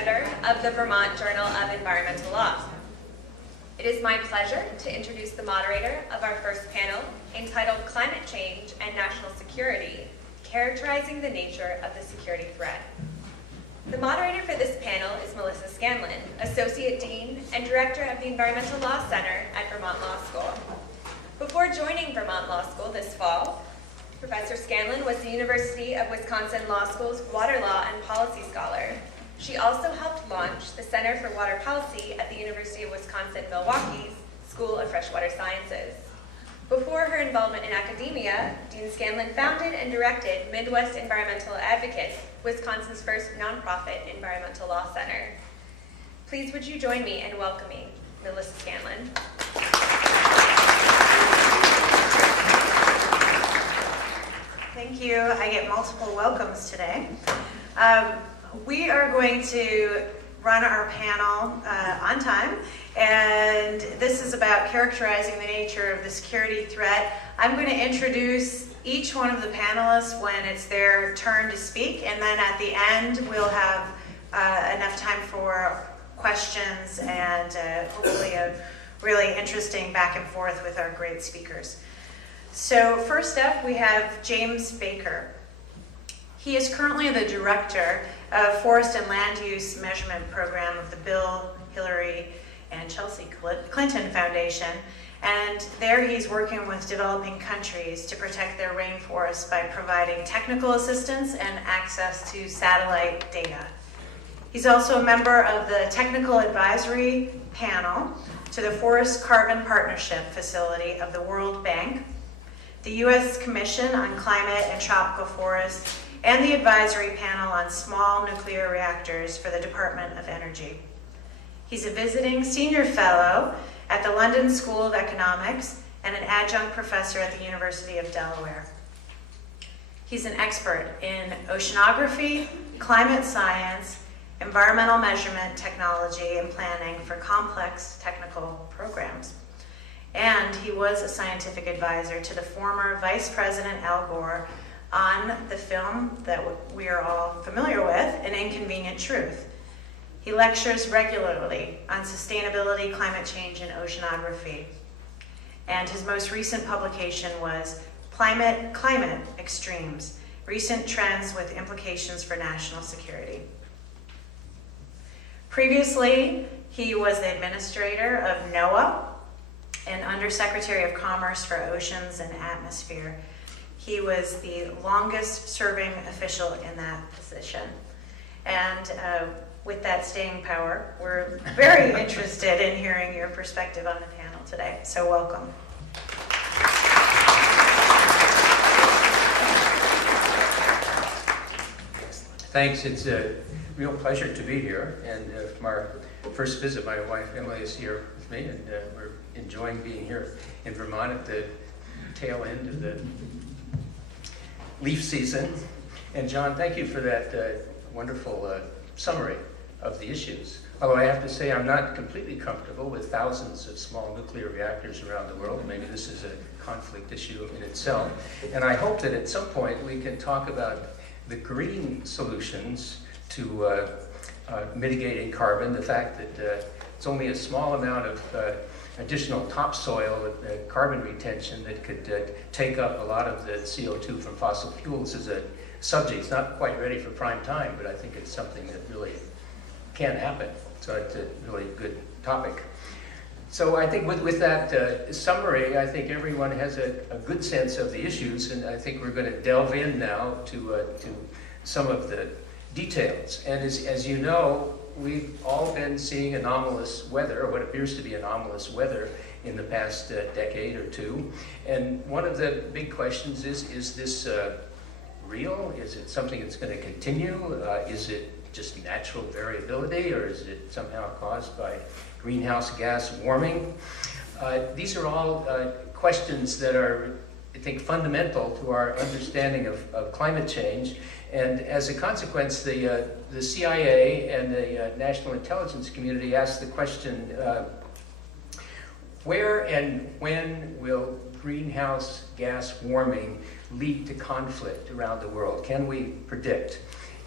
editor of the Vermont Journal of Environmental Law. It is my pleasure to introduce the moderator of our first panel, entitled Climate Change and National Security, Characterizing the Nature of the Security Threat. The moderator for this panel is Melissa Scanlan, Associate Dean and Director of the Environmental Law Center at Vermont Law School. Before joining Vermont Law School this fall, Professor Scanlan was the University of Wisconsin Law School's Water Law and Policy Scholar. She also helped launch the Center for Water Policy at the University of Wisconsin-Milwaukee's School of Freshwater Sciences. Before her involvement in academia, Dean Scanlan founded and directed Midwest Environmental Advocates, Wisconsin's first nonprofit environmental law center. Please would you join me in welcoming Melissa Scanlan. Thank you. I get multiple welcomes today. We are going to run our panel on time, and this is about characterizing the nature of the security threat. I'm going to introduce each one of the panelists when it's their turn to speak, and then at the end we'll have enough time for questions and hopefully a really interesting back and forth with our great speakers. So first up, we have James Baker. He is currently the director of Forest and Land Use Measurement Program of the Bill, Hillary, and Chelsea Clinton Foundation. And there he's working with developing countries to protect their rainforests by providing technical assistance and access to satellite data. He's also a member of the Technical Advisory Panel to the Forest Carbon Partnership Facility of the World Bank, the U.S. Commission on Climate and Tropical Forests, and the Advisory Panel on Small Nuclear Reactors for the Department of Energy. He's a visiting senior fellow at the London School of Economics and an adjunct professor at the University of Delaware. He's an expert in oceanography, climate science, environmental measurement technology, and planning for complex technical programs. And he was a scientific advisor to the former Vice President Al Gore on the film that we are all familiar with, An Inconvenient Truth. He lectures regularly on sustainability, climate change, and oceanography. And his most recent publication was Climate Extremes, Recent Trends with Implications for National Security. Previously, he was the administrator of NOAA and Undersecretary of Commerce for Oceans and Atmosphere. He was the longest serving official in that position. And with that staying power, we're very interested in hearing your perspective on the panel today. So welcome. Thanks. It's a real pleasure to be here. And from our first visit, my wife Emily is here with me, and we're enjoying being here in Vermont at the tail end of the leaf season. And John, thank you for that wonderful summary of the issues. Although I have to say I'm not completely comfortable with thousands of small nuclear reactors around the world. Maybe this is a conflict issue in itself. And I hope that at some point we can talk about the green solutions to mitigating carbon, the fact that it's only a small amount of additional topsoil carbon retention that could take up a lot of the CO2 from fossil fuels is a subject. It's not quite ready for prime time, but I think it's something that really can happen. So it's a really good topic. So I think with that summary, I think everyone has a good sense of the issues, and I think we're going to delve in now to some of the details. And as you know, we've all been seeing anomalous weather, or what appears to be anomalous weather, in the past decade or two. And one of the big questions is this real? Is it something that's going to continue? Is it just natural variability, or is it somehow caused by greenhouse gas warming? These are all questions that are, I think, fundamental to our understanding of climate change. And as a consequence, the CIA and the national intelligence community asked the question, where and when will greenhouse gas warming lead to conflict around the world? Can we predict?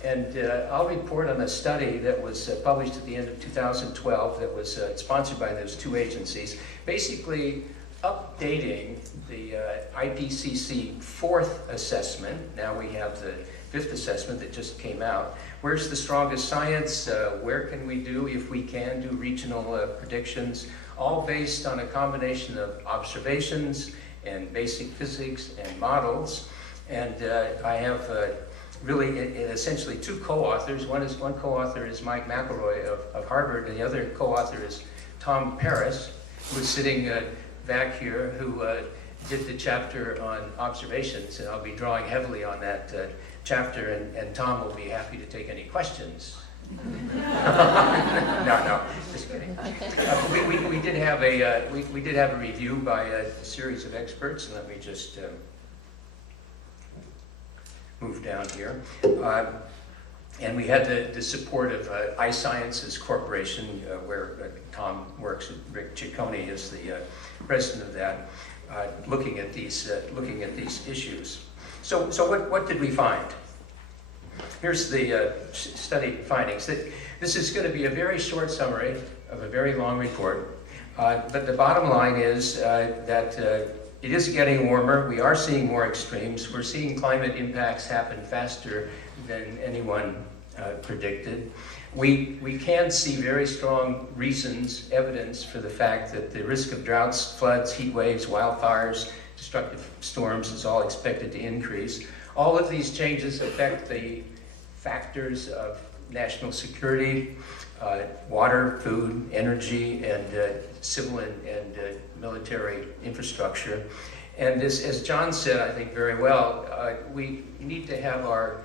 And I'll report on a study that was published at the end of 2012 that was sponsored by those two agencies, basically updating the IPCC 4th assessment. Now we have the 5th assessment that just came out. Where's the strongest science? Where can we do, if we can, do regional predictions, all based on a combination of observations and basic physics and models. And I have really essentially two co-authors. One co-author is Mike McElroy of Harvard, and the other co-author is Tom Paris, who is sitting back here, who did the chapter on observations, and I'll be drawing heavily on that chapter, and Tom will be happy to take any questions. No, just kidding. We did have a review by a series of experts, and let me just move down here. And we had the support of iSciences Corporation, where Tom works. Rick Ciccone is the president of that, looking at these issues. So what did we find? Here's the study findings. This is going to be a very short summary of a very long report, but the bottom line is that it is getting warmer. We are seeing more extremes. We're seeing climate impacts happen faster than anyone predicted. We can see very strong reasons, evidence for the fact that the risk of droughts, floods, heat waves, wildfires, destructive storms is all expected to increase. All of these changes affect the factors of national security, water, food, energy, and civil and military infrastructure. And this, as John said, I think very well, we need to have our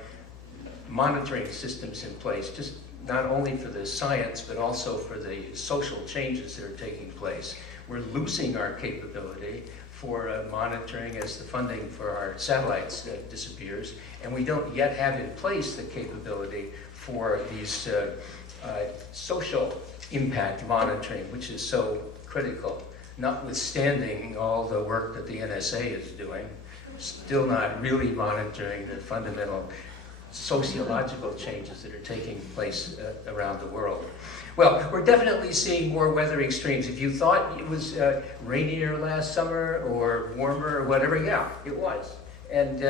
monitoring systems in place, just not only for the science, but also for the social changes that are taking place. We're losing our capability for monitoring as the funding for our satellites disappears, and we don't yet have in place the capability for these social impact monitoring, which is so critical, notwithstanding all the work that the NSA is doing, still not really monitoring the fundamental sociological changes that are taking place around the world. Well, we're definitely seeing more weather extremes. If you thought it was rainier last summer or warmer or whatever, yeah, it was. And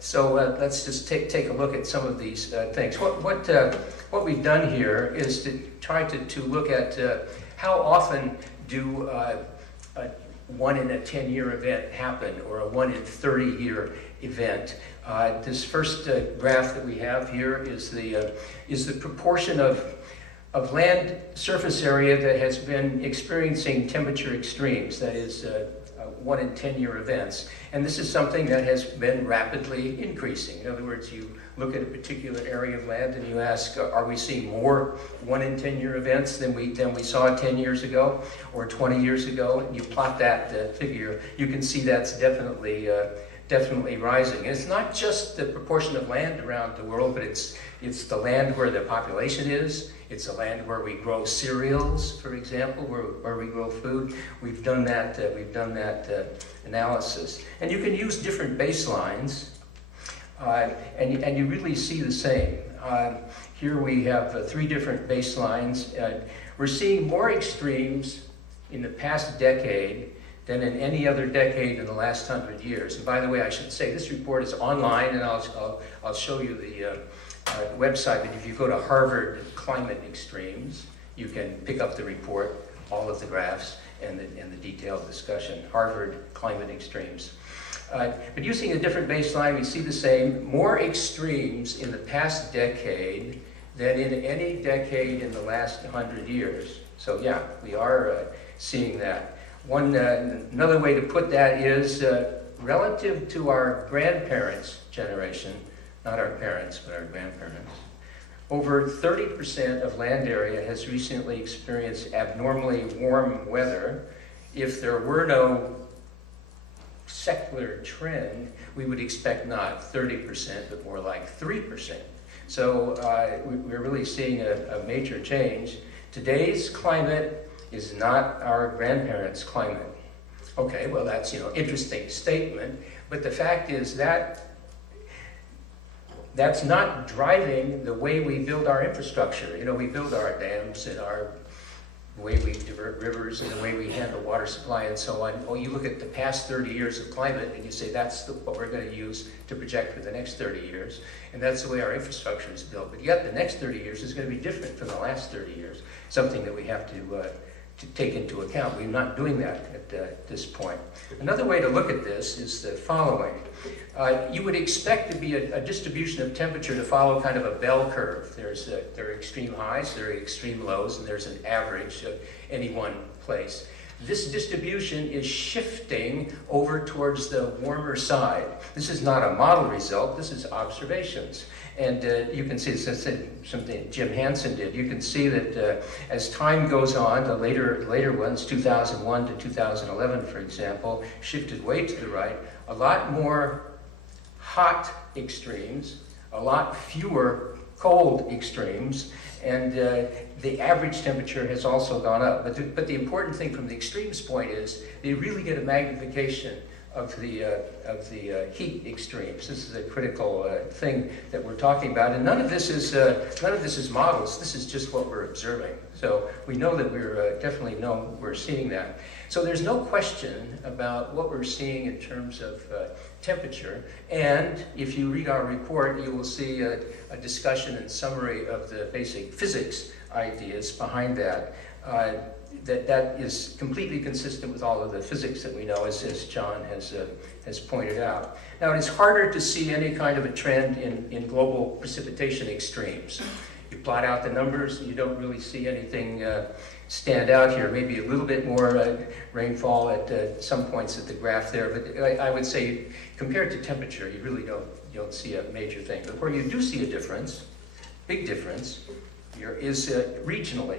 so let's just take a look at some of these things. What we've done here is to try to look at how often do a 1 in a 10-year event happen, or a 1 in 30-year event. This first graph that we have here is the proportion of land surface area that has been experiencing temperature extremes, that is 1 in 10-year events. And this is something that has been rapidly increasing. In other words, you look at a particular area of land and you ask, are we seeing more 1 in 10-year events than we saw 10 years ago or 20 years ago? And you plot that figure, you can see that's definitely rising. And it's not just the proportion of land around the world, but it's the land where the population is. It's the land where we grow cereals, for example, where we grow food. We've done that analysis, and you can use different baselines, and you really see the same. Here we have 3 different baselines. We're seeing more extremes in the past decade than in any other decade in the last 100 years. And by the way, I should say this report is online, and I'll show you the website. But if you go to Harvard Climate Extremes, you can pick up the report, all of the graphs, and the detailed discussion. Harvard Climate Extremes. But using a different baseline, we see the same. More extremes in the past decade than in any decade in the last 100 years. So yeah, we are seeing that. Another way to put that is relative to our grandparents' generation, not our parents, but our grandparents. Over 30% of land area has recently experienced abnormally warm weather. If there were no secular trend, we would expect not 30%, but more like 3%. So we're really seeing a major change. Today's climate is not our grandparents' climate. Okay, well that's interesting statement, but the fact is that that's not driving the way we build our infrastructure. You know, we build our dams and the way we divert rivers and the way we handle water supply and so on. Well, you look at the past 30 years of climate and you say that's what we're going to use to project for the next 30 years. And that's the way our infrastructure is built. But yet the next 30 years is going to be different from the last 30 years, something that we have to take into account. We're not doing that at this point. Another way to look at this is the following. You would expect to be a distribution of temperature to follow kind of a bell curve. There are extreme highs, there are extreme lows, and there's an average of any one place. This distribution is shifting over towards the warmer side. This is not a model result, this is observations. And you can see, this is something Jim Hansen did. You can see that as time goes on, the later ones, 2001 to 2011, for example, shifted way to the right. A lot more hot extremes, a lot fewer cold extremes, and the average temperature has also gone up. But the important thing from the extremes point is they really get a magnification of the heat extremes. This is a critical thing that we're talking about, and none of this is models. This is just what we're observing. So we know that we're seeing that. So there's no question about what we're seeing in terms of temperature. And if you read our report, you will see a discussion and summary of the basic physics ideas behind that. That is completely consistent with all of the physics that we know, as John has pointed out. Now, it is harder to see any kind of a trend in global precipitation extremes. You plot out the numbers, you don't really see anything stand out here. Maybe a little bit more rainfall at some points at the graph there, but I would say compared to temperature, you really don't see a major thing. But where you do see a difference, big difference, here is regionally.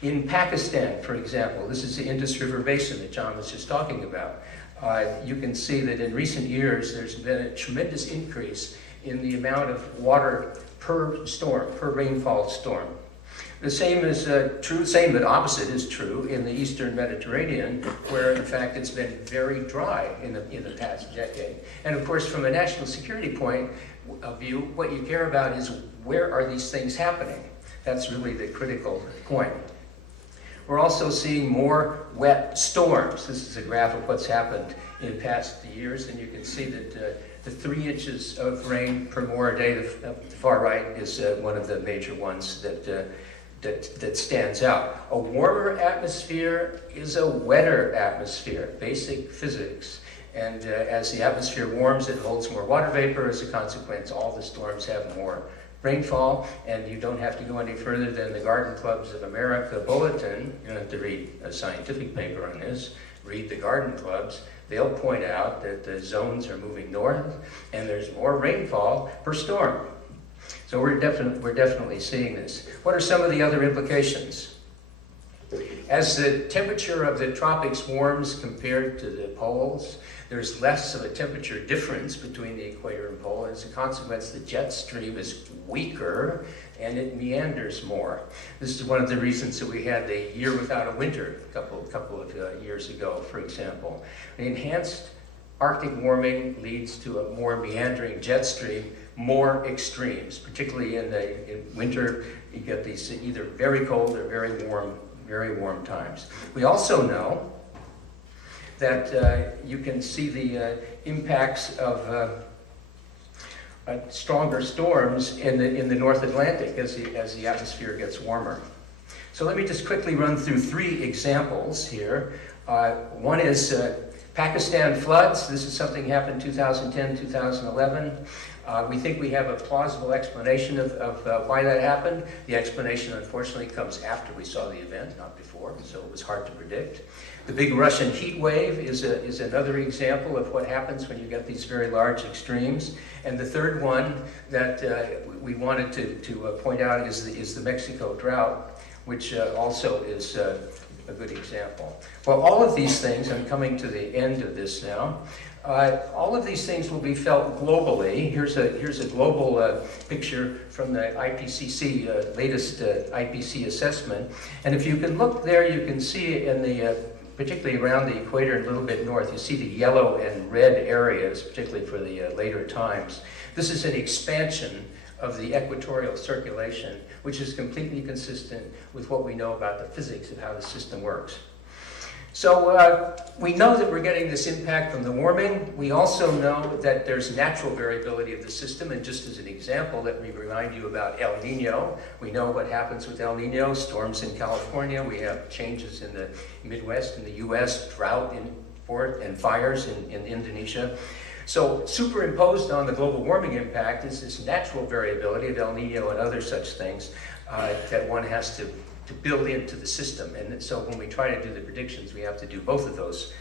In Pakistan, for example, this is the Indus River Basin that John was just talking about. You can see that in recent years, there's been a tremendous increase in the amount of water per storm, per rainfall storm. The same is true, same but opposite is true in the Eastern Mediterranean, where in fact it's been very dry in the past decade. And of course, from a national security point of view, what you care about is where are these things happening? That's really the critical point. We're also seeing more wet storms. This is a graph of what's happened in past years, and you can see that the 3 inches of rain per more a day, the far right, is one of the major ones that stands out. A warmer atmosphere is a wetter atmosphere, basic physics. And as the atmosphere warms, it holds more water vapor. As a consequence, all the storms have more rainfall, and you don't have to go any further than the Garden Clubs of America bulletin. You don't have to read a scientific paper on this. Read the Garden Clubs. They'll point out that the zones are moving north, and there's more rainfall per storm. So we're definitely seeing this. What are some of the other implications? As the temperature of the tropics warms compared to the poles, there's less of a temperature difference between the equator and pole. As a consequence, the jet stream is weaker and it meanders more. This is one of the reasons that we had the year without a winter a couple of years ago, for example. The enhanced Arctic warming leads to a more meandering jet stream, more extremes, particularly in winter. You get these either very cold or very warm times. We also know that you can see the impacts of stronger storms in the North Atlantic as the atmosphere gets warmer. So let me just quickly run through 3 examples here. One is Pakistan floods. This is something happened 2010, 2011. We think we have a plausible explanation of why that happened. The explanation, unfortunately, comes after we saw the event, not before, so it was hard to predict. The big Russian heat wave is another example of what happens when you get these very large extremes. And the third one that we wanted to point out is the Mexico drought, which also is a good example. Well, all of these things, I'm coming to the end of this now, all of these things will be felt globally. Here's a global picture from the IPCC, latest IPCC assessment. And if you can look there, you can see in the, particularly around the equator and a little bit north, you see the yellow and red areas, particularly for the later times. This is an expansion of the equatorial circulation, which is completely consistent with what we know about the physics of how the system works. So we know that we're getting this impact from the warming. We also know that there's natural variability of the system, and just as an example, let me remind you about El Nino. We know what happens with El Nino, storms in California. We have changes in the Midwest in the US, drought and fires in Indonesia. So superimposed on the global warming impact is this natural variability of El Nino and other such things that one has to build into the system. And so when we try to do the predictions, we have to do both of those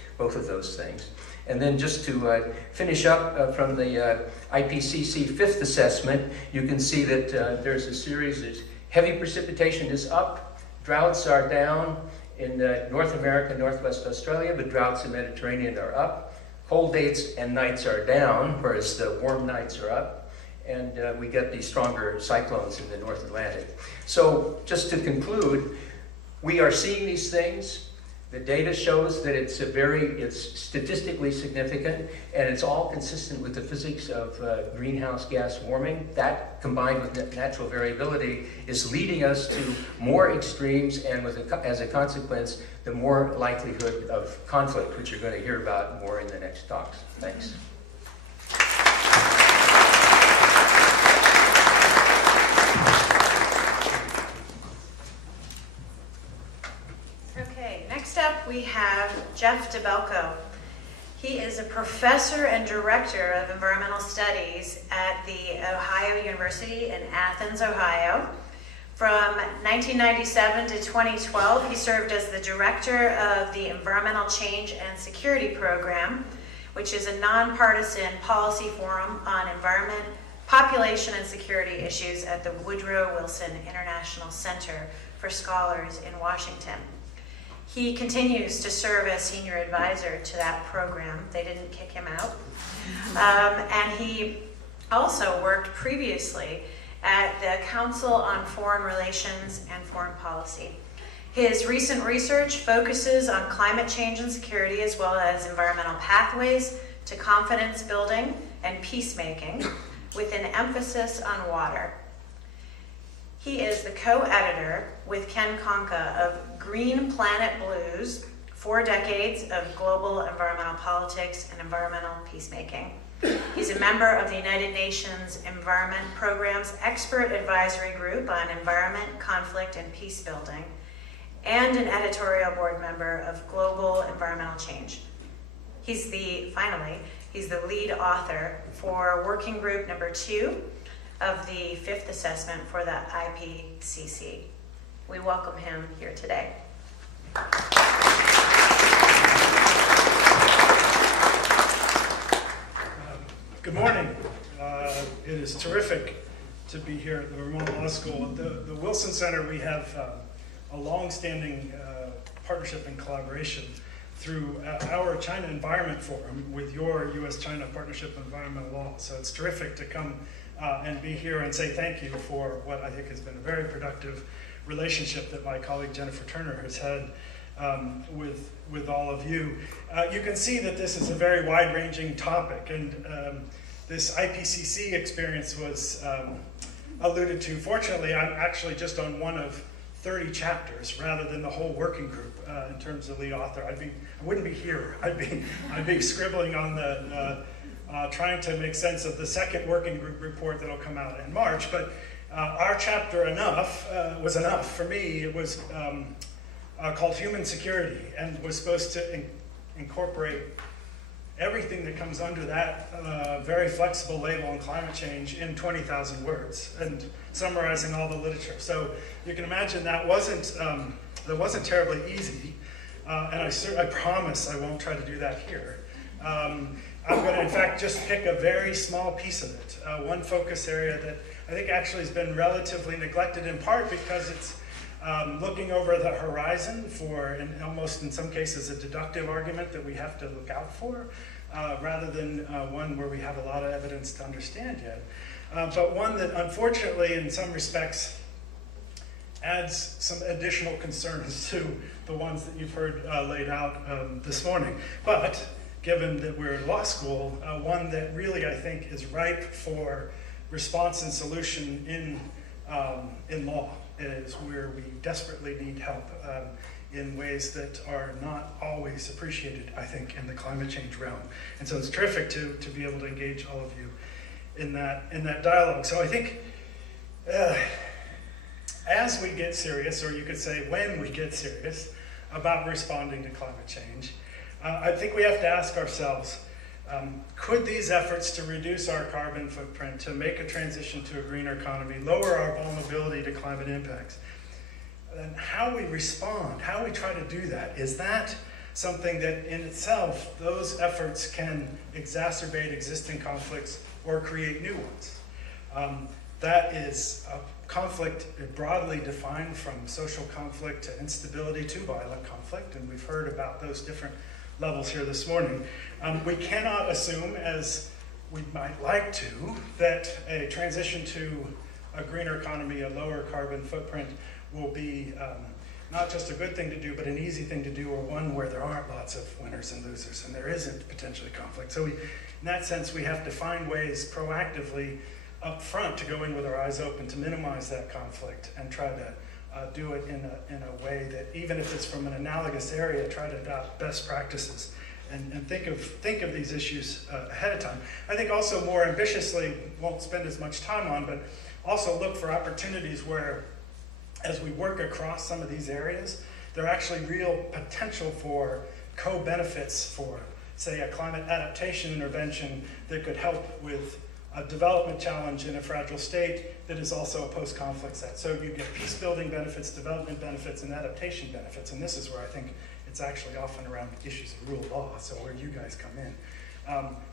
things. And then just to finish up from the IPCC fifth assessment, you can see that there's a series of heavy precipitation is up, droughts are down in North America, Northwest Australia, but droughts in the Mediterranean are up. Cold days and nights are down, whereas the warm nights are up. And we get these stronger cyclones in the North Atlantic. So just to conclude, we are seeing these things. The data shows that it's statistically significant, and it's all consistent with the physics of greenhouse gas warming. That, combined with natural variability, is leading us to more extremes, and as a consequence, the more likelihood of conflict, which you're going to hear about more in the next talks. Thanks. Next up, we have Geoff Dabelko. He is a professor and director of environmental studies at the Ohio University in Athens, Ohio. From 1997 to 2012, he served as the director of the Environmental Change and Security Program, which is a nonpartisan policy forum on environment, population, and security issues at the Woodrow Wilson International Center for Scholars in Washington. He continues to serve as senior advisor to that program. They didn't kick him out. And he also worked previously at the Council on Foreign Relations and Foreign Policy. His recent research focuses on climate change and security, as well as environmental pathways to confidence building and peacemaking, with an emphasis on water. He is the co-editor with Ken Konka of Green Planet Blues, 4 Decades of Global Environmental Politics and Environmental Peacemaking. He's a member of the United Nations Environment Program's Expert Advisory Group on Environment, Conflict, and Peace Building, and an editorial board member of Global Environmental Change. He's the lead author for Working Group number 2 of the 5th assessment for the IPCC. We welcome him here today. Good morning. It is terrific to be here at the Vermont Law School. At the Wilson Center, we have a long-standing partnership and collaboration through our China Environment Forum with your U.S.-China Partnership on Environmental Law. So it's terrific to come and be here and say thank you for what I think has been a very productive relationship that my colleague Jennifer Turner has had with all of you. You can see that this is a very wide-ranging topic, and this IPCC experience was alluded to. Fortunately, I'm actually just on one of 30 chapters rather than the whole working group in terms of lead author. I wouldn't be here. I'd be scribbling on the trying to make sense of the second working group report that'll come out in March. But our chapter was enough for me. It was called Human Security, and was supposed to incorporate everything that comes under that very flexible label on climate change in 20,000 words, and summarizing all the literature. So you can imagine that wasn't terribly easy, and I promise I won't try to do that here. I'm going to, in fact, just pick a very small piece of it, one focus area that I think actually has been relatively neglected, in part because it's looking over the horizon for, and almost in some cases, a deductive argument that we have to look out for, rather than one where we have a lot of evidence to understand yet. But one that, unfortunately, in some respects, adds some additional concerns to the ones that you've heard laid out this morning. But given that we're in law school, one that really I think is ripe for response and solution in law, is where we desperately need help in ways that are not always appreciated, I think, in the climate change realm. And so it's terrific to be able to engage all of you in that dialogue. So I think as we get serious, or you could say when we get serious about responding to climate change, I think we have to ask ourselves, could these efforts to reduce our carbon footprint, to make a transition to a greener economy, lower our vulnerability to climate impacts, and how we respond, how we try to do that, is that something that in itself, those efforts can exacerbate existing conflicts or create new ones? That is a conflict broadly defined from social conflict to instability to violent conflict, and we've heard about those different levels here this morning. We cannot assume, as we might like to, that a transition to a greener economy, a lower carbon footprint, will be not just a good thing to do, but an easy thing to do, or one where there aren't lots of winners and losers, and there isn't potentially conflict. So in that sense, we have to find ways proactively up front to go in with our eyes open to minimize that conflict and try to do it in a way that, even if it's from an analogous area, try to adopt best practices and think of these issues ahead of time. I think also more ambitiously, won't spend as much time on, but also look for opportunities where, as we work across some of these areas, there are actually real potential for co-benefits for, say, a climate adaptation intervention that could help with a development challenge in a fragile state that is also a post-conflict set. So you get peace-building benefits, development benefits, and adaptation benefits, and this is where I think it's actually often around issues of rule of law, so where you guys come in.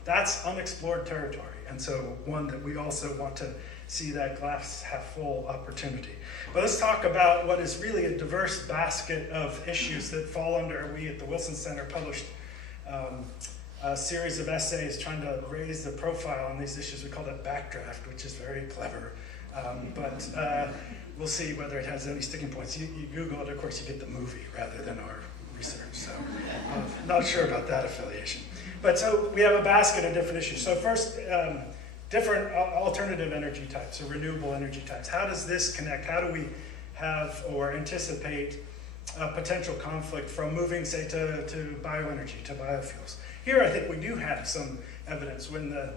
That's unexplored territory, and so one that we also want to see that glass half full opportunity. But let's talk about what is really a diverse basket of issues that fall under, we at the Wilson Center published a series of essays trying to raise the profile on these issues. We call that Backdraft, which is very clever, but we'll see whether it has any sticking points. You Google it, of course, you get the movie rather than our research, so not sure about that affiliation. But so we have a basket of different issues. So first, different alternative energy types or renewable energy types. How does this connect? How do we have or anticipate potential conflict from moving, say, to bioenergy, to biofuels? Here, I think we do have some evidence. When the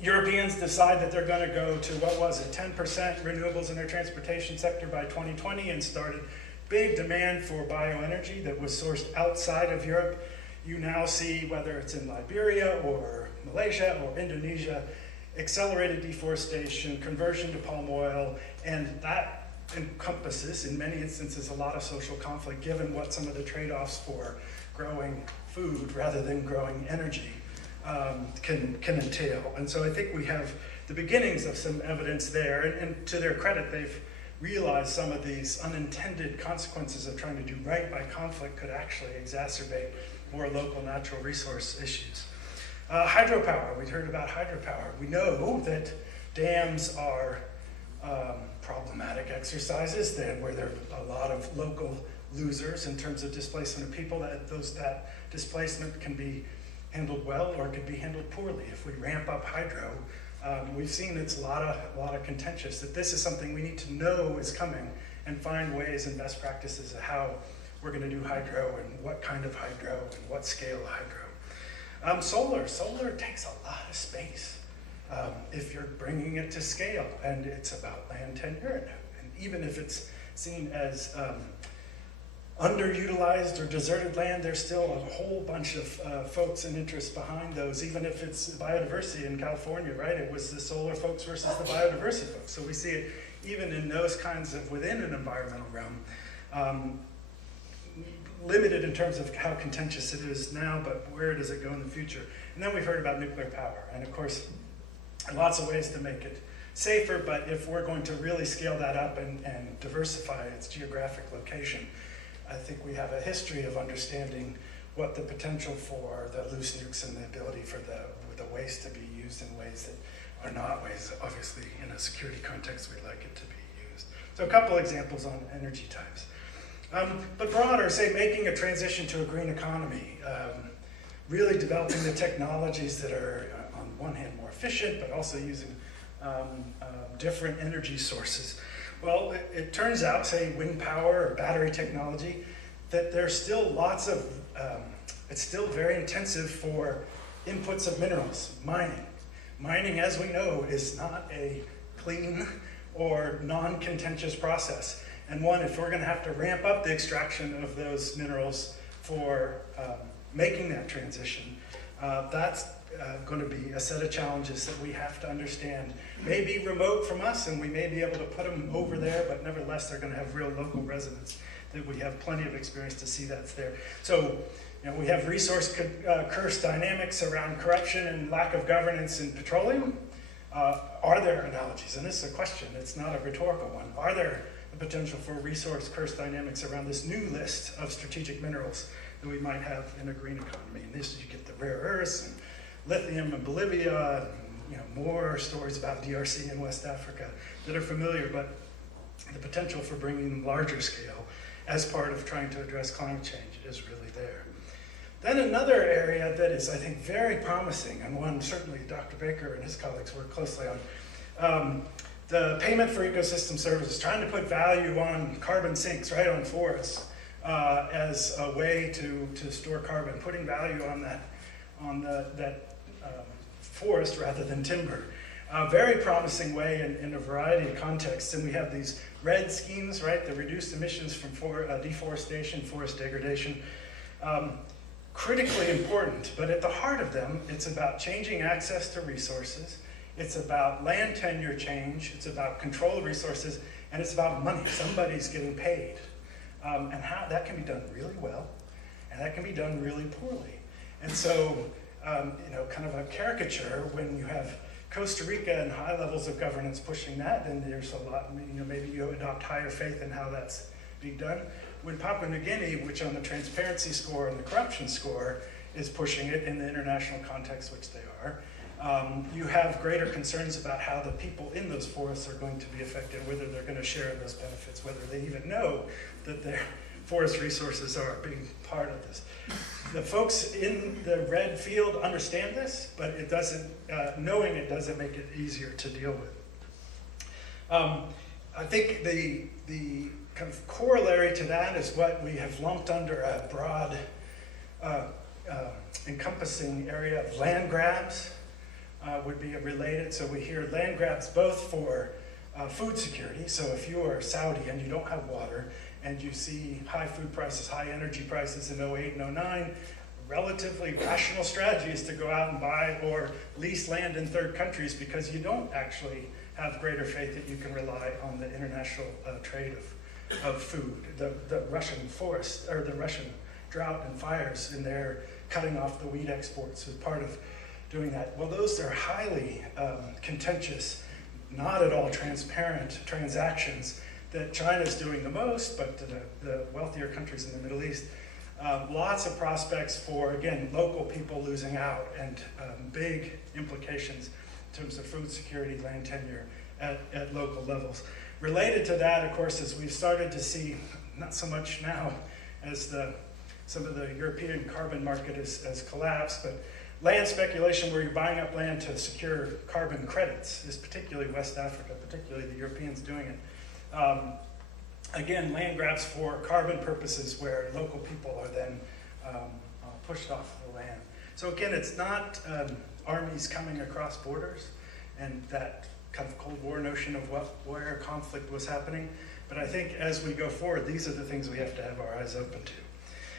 Europeans decide that they're going to go to, what was it, 10% renewables in their transportation sector by 2020 and started big demand for bioenergy that was sourced outside of Europe, you now see, whether it's in Liberia or Malaysia or Indonesia, accelerated deforestation, conversion to palm oil, and that encompasses, in many instances, a lot of social conflict, given what some of the trade-offs for growing food rather than growing energy can entail. And so I think we have the beginnings of some evidence there, and to their credit, they've realized some of these unintended consequences of trying to do right by conflict could actually exacerbate more local natural resource issues. Hydropower, we've heard about hydropower. We know that dams are problematic exercises, where there are a lot of local losers in terms of displacement of people. That displacement can be handled well or could be handled poorly. If we ramp up hydro, we've seen it's a lot of contentious, that this is something we need to know is coming and find ways and best practices of how we're going to do hydro and what kind of hydro and what scale of hydro. Solar takes a lot of space if you're bringing it to scale, and it's about land tenure, and even if it's seen as underutilized or deserted land, there's still a whole bunch of folks and interests behind those, even if it's biodiversity in California, right? It was the solar folks versus the biodiversity folks. So we see it even in those kinds of, within an environmental realm, limited in terms of how contentious it is now, but where does it go in the future? And then we've heard about nuclear power, and of course, lots of ways to make it safer, but if we're going to really scale that up and diversify its geographic location, I think we have a history of understanding what the potential for the loose nukes and the ability for the waste to be used in ways that are not ways, obviously, in a security context we'd like it to be used. So a couple examples on energy types. But broader, say, making a transition to a green economy. really developing the technologies that are, on one hand, more efficient, but also using different energy sources. Well, it turns out, say, wind power or battery technology, that there's still lots of, it's still very intensive for inputs of minerals, mining. Mining, as we know, is not a clean or non-contentious process. And one, if we're going to have to ramp up the extraction of those minerals for making that transition, that's going to be a set of challenges that we have to understand. May be remote from us, and we may be able to put them over there, but nevertheless, they're going to have real local resonance, that we have plenty of experience to see that's there. So, we have resource curse dynamics around corruption and lack of governance in petroleum. Are there analogies? And this is a question, it's not a rhetorical one. Are there the potential for resource curse dynamics around this new list of strategic minerals that we might have in a green economy? And this, you get the rare earths and lithium in Bolivia, and, more stories about DRC in West Africa that are familiar, but the potential for bringing them larger scale as part of trying to address climate change is really there. Then another area that is, I think, very promising, and one certainly Dr. Baker and his colleagues work closely on, the payment for ecosystem services, trying to put value on carbon sinks, right, on forests, as a way to store carbon, putting value on that forest rather than timber. A very promising way in a variety of contexts, and we have these RED schemes, right, the reduced emissions from deforestation, forest degradation. Critically important, but at the heart of them, it's about changing access to resources, it's about land tenure change, it's about control of resources, and it's about money. Somebody's getting paid. And how that can be done really well, and that can be done really poorly. And so, kind of a caricature, when you have Costa Rica and high levels of governance pushing that, then there's a lot, maybe you adopt higher faith in how that's being done. When Papua New Guinea, which on the transparency score and the corruption score is pushing it in the international context, which they are, you have greater concerns about how the people in those forests are going to be affected, whether they're going to share in those benefits, whether they even know that their forest resources are a big part of this. The folks in the red field understand this, but it doesn't, knowing it doesn't make it easier to deal with. I think the kind of corollary to that is what we have lumped under a broad encompassing area of land grabs would be related. So we hear land grabs both for food security. So if you are Saudi and you don't have water and you see high food prices, high energy prices in 08 and 09, relatively rational strategy is to go out and buy or lease land in third countries because you don't actually have greater faith that you can rely on the international trade of food. The Russian forest, or the Russian drought and fires, and they're cutting off the wheat exports as part of doing that. Well, those are highly contentious, not at all transparent transactions that China's doing the most, but the wealthier countries in the Middle East. Lots of prospects for, again, local people losing out, and big implications in terms of food security, land tenure at local levels. Related to that, of course, is we've started to see, not so much now as some of the European carbon market has collapsed, but land speculation where you're buying up land to secure carbon credits is particularly West Africa, particularly the Europeans doing it. Again, land grabs for carbon purposes where local people are then pushed off the land. So again, it's not armies coming across borders and that kind of Cold War notion of where conflict was happening. But I think as we go forward, these are the things we have to have our eyes open to.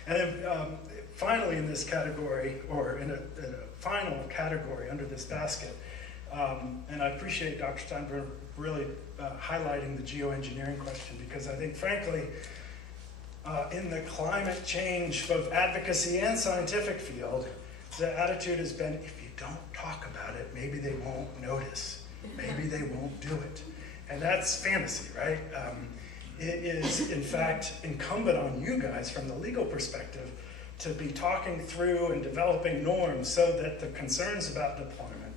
And then finally in this category, or in a final category under this basket, and I appreciate Dr. Steinbruner really highlighting the geoengineering question, because I think frankly, in the climate change, both advocacy and scientific field, the attitude has been, if you don't talk about it, maybe they won't notice. Maybe they won't do it. And that's fantasy, right? It is, in fact, incumbent on you guys from the legal perspective to be talking through and developing norms so that the concerns about deployment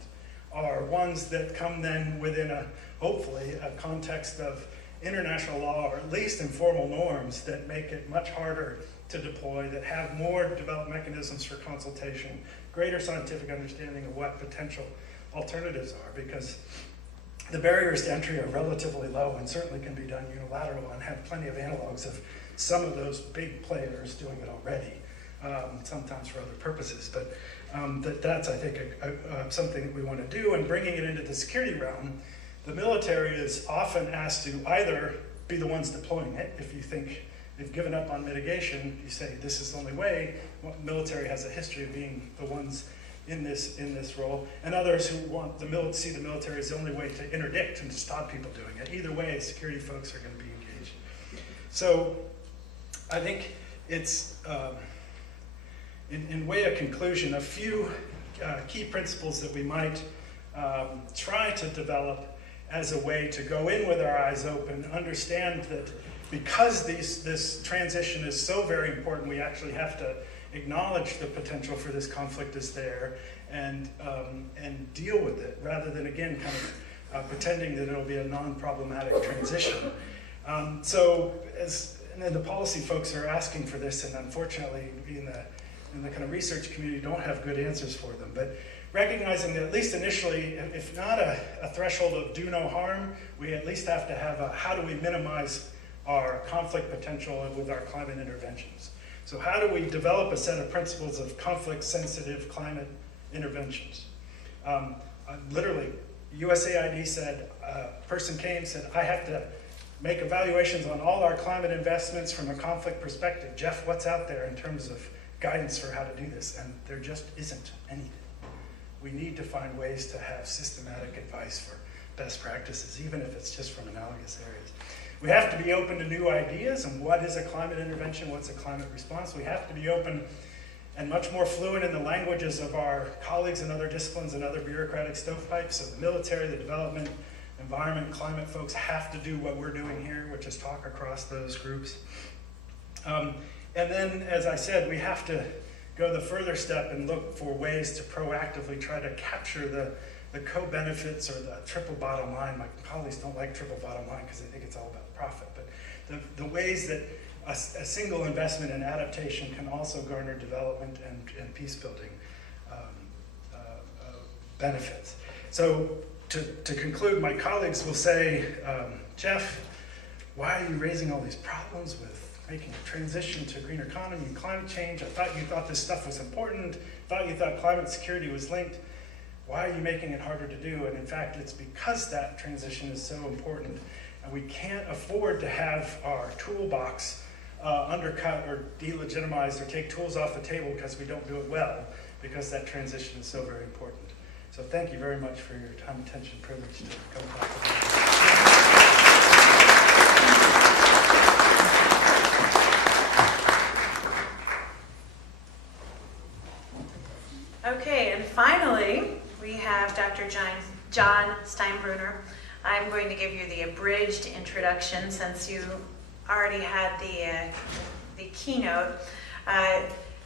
are ones that come then within hopefully, a context of international law, or at least informal norms that make it much harder to deploy, that have more developed mechanisms for consultation, greater scientific understanding of what potential alternatives are, because the barriers to entry are relatively low and certainly can be done unilateral, and have plenty of analogs of some of those big players doing it already, sometimes for other purposes. But that's, I think, something that we want to do. And bringing it into the security realm, the military is often asked to either be the ones deploying it. If you think they've given up on mitigation, you say this is the only way. Well, military has a history of being the ones in this role, and others who want see the military as the only way to interdict and to stop people doing it. Either way, security folks are going to be engaged. So I think it's, in way of conclusion, a few key principles that we might try to develop as a way to go in with our eyes open, understand that because this transition is so very important, we actually have to acknowledge the potential for this conflict is there, and deal with it, rather than, again, kind of pretending that it'll be a non-problematic transition. And the policy folks are asking for this, and unfortunately, in the kind of research community, don't have good answers for them. But recognizing that, at least initially, if not a threshold of do no harm, we at least have to have a how do we minimize our conflict potential with our climate interventions. So how do we develop a set of principles of conflict-sensitive climate interventions? Literally, USAID said, a person came, said, I have to make evaluations on all our climate investments from a conflict perspective. Geoff, what's out there in terms of guidance for how to do this? And there just isn't anything. We need to find ways to have systematic advice for best practices, even if it's just from analogous areas. We have to be open to new ideas, and what is a climate intervention, what's a climate response? We have to be open and much more fluent in the languages of our colleagues in other disciplines and other bureaucratic stovepipes. So the military, the development, environment, climate folks have to do what we're doing here, which is talk across those groups. And then, as I said, we have to go the further step and look for ways to proactively try to capture the co-benefits or the triple bottom line. My colleagues don't like triple bottom line because they think it's all about profit, but the ways that a single investment in adaptation can also garner development and peace building benefits. So to conclude, my colleagues will say, Geoff, why are you raising all these problems with making a transition to a green economy and climate change? I thought you thought this stuff was important. Thought you thought climate security was linked. Why are you making it harder to do? And in fact, it's because that transition is so important, and we can't afford to have our toolbox undercut or delegitimized or take tools off the table because we don't do it well, because that transition is so very important. So thank you very much for your time, attention, privilege to come talk to you. Okay, and finally, we have Dr. John Steinbruner. I'm going to give you the abridged introduction since you already had the keynote.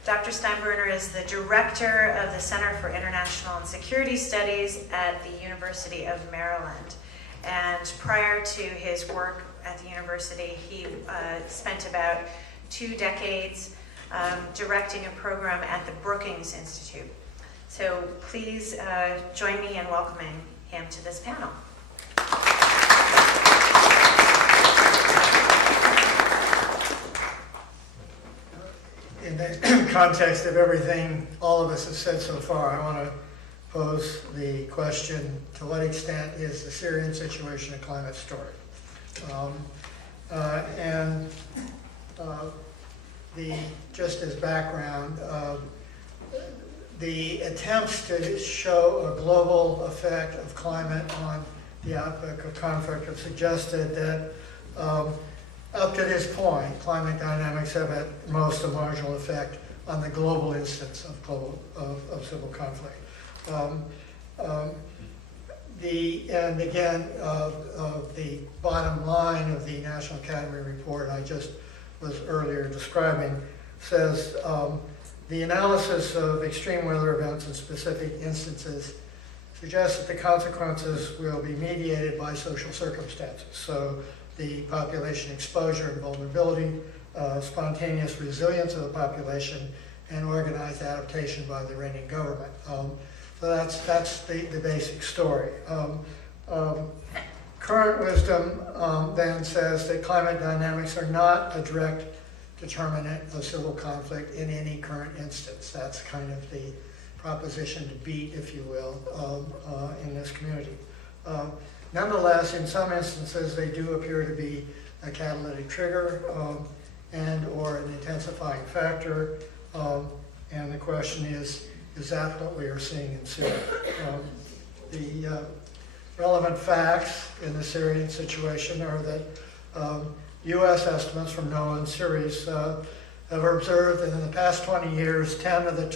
Dr. Steinbruner is the director of the Center for International and Security Studies at the University of Maryland. And prior to his work at the university, he spent about 2 decades directing a program at the Brookings Institute. So please join me in welcoming him to this panel. In the context of everything all of us have said so far, I want to pose the question, to what extent is the Syrian situation a climate story? Just as background, the attempts to show a global effect of climate on the outlook of conflict have suggested that up to this point, climate dynamics have at most a marginal effect on the global instance of civil conflict. The bottom line of the National Academy report I just was earlier describing says the analysis of extreme weather events in specific instances suggests that the consequences will be mediated by social circumstances. So the population exposure and vulnerability, spontaneous resilience of the population, and organized adaptation by the Iranian government. So that's the basic story. Current wisdom then says that climate dynamics are not a direct determinant of civil conflict in any current instance. That's kind of the proposition to beat, if you will, in this community. Nonetheless, in some instances, they do appear to be a catalytic trigger and or an intensifying factor. And the question is that what we are seeing in Syria? The relevant facts in the Syrian situation are that U.S. estimates from NOAA and Ceres have observed that in the past 20 years, 10 of the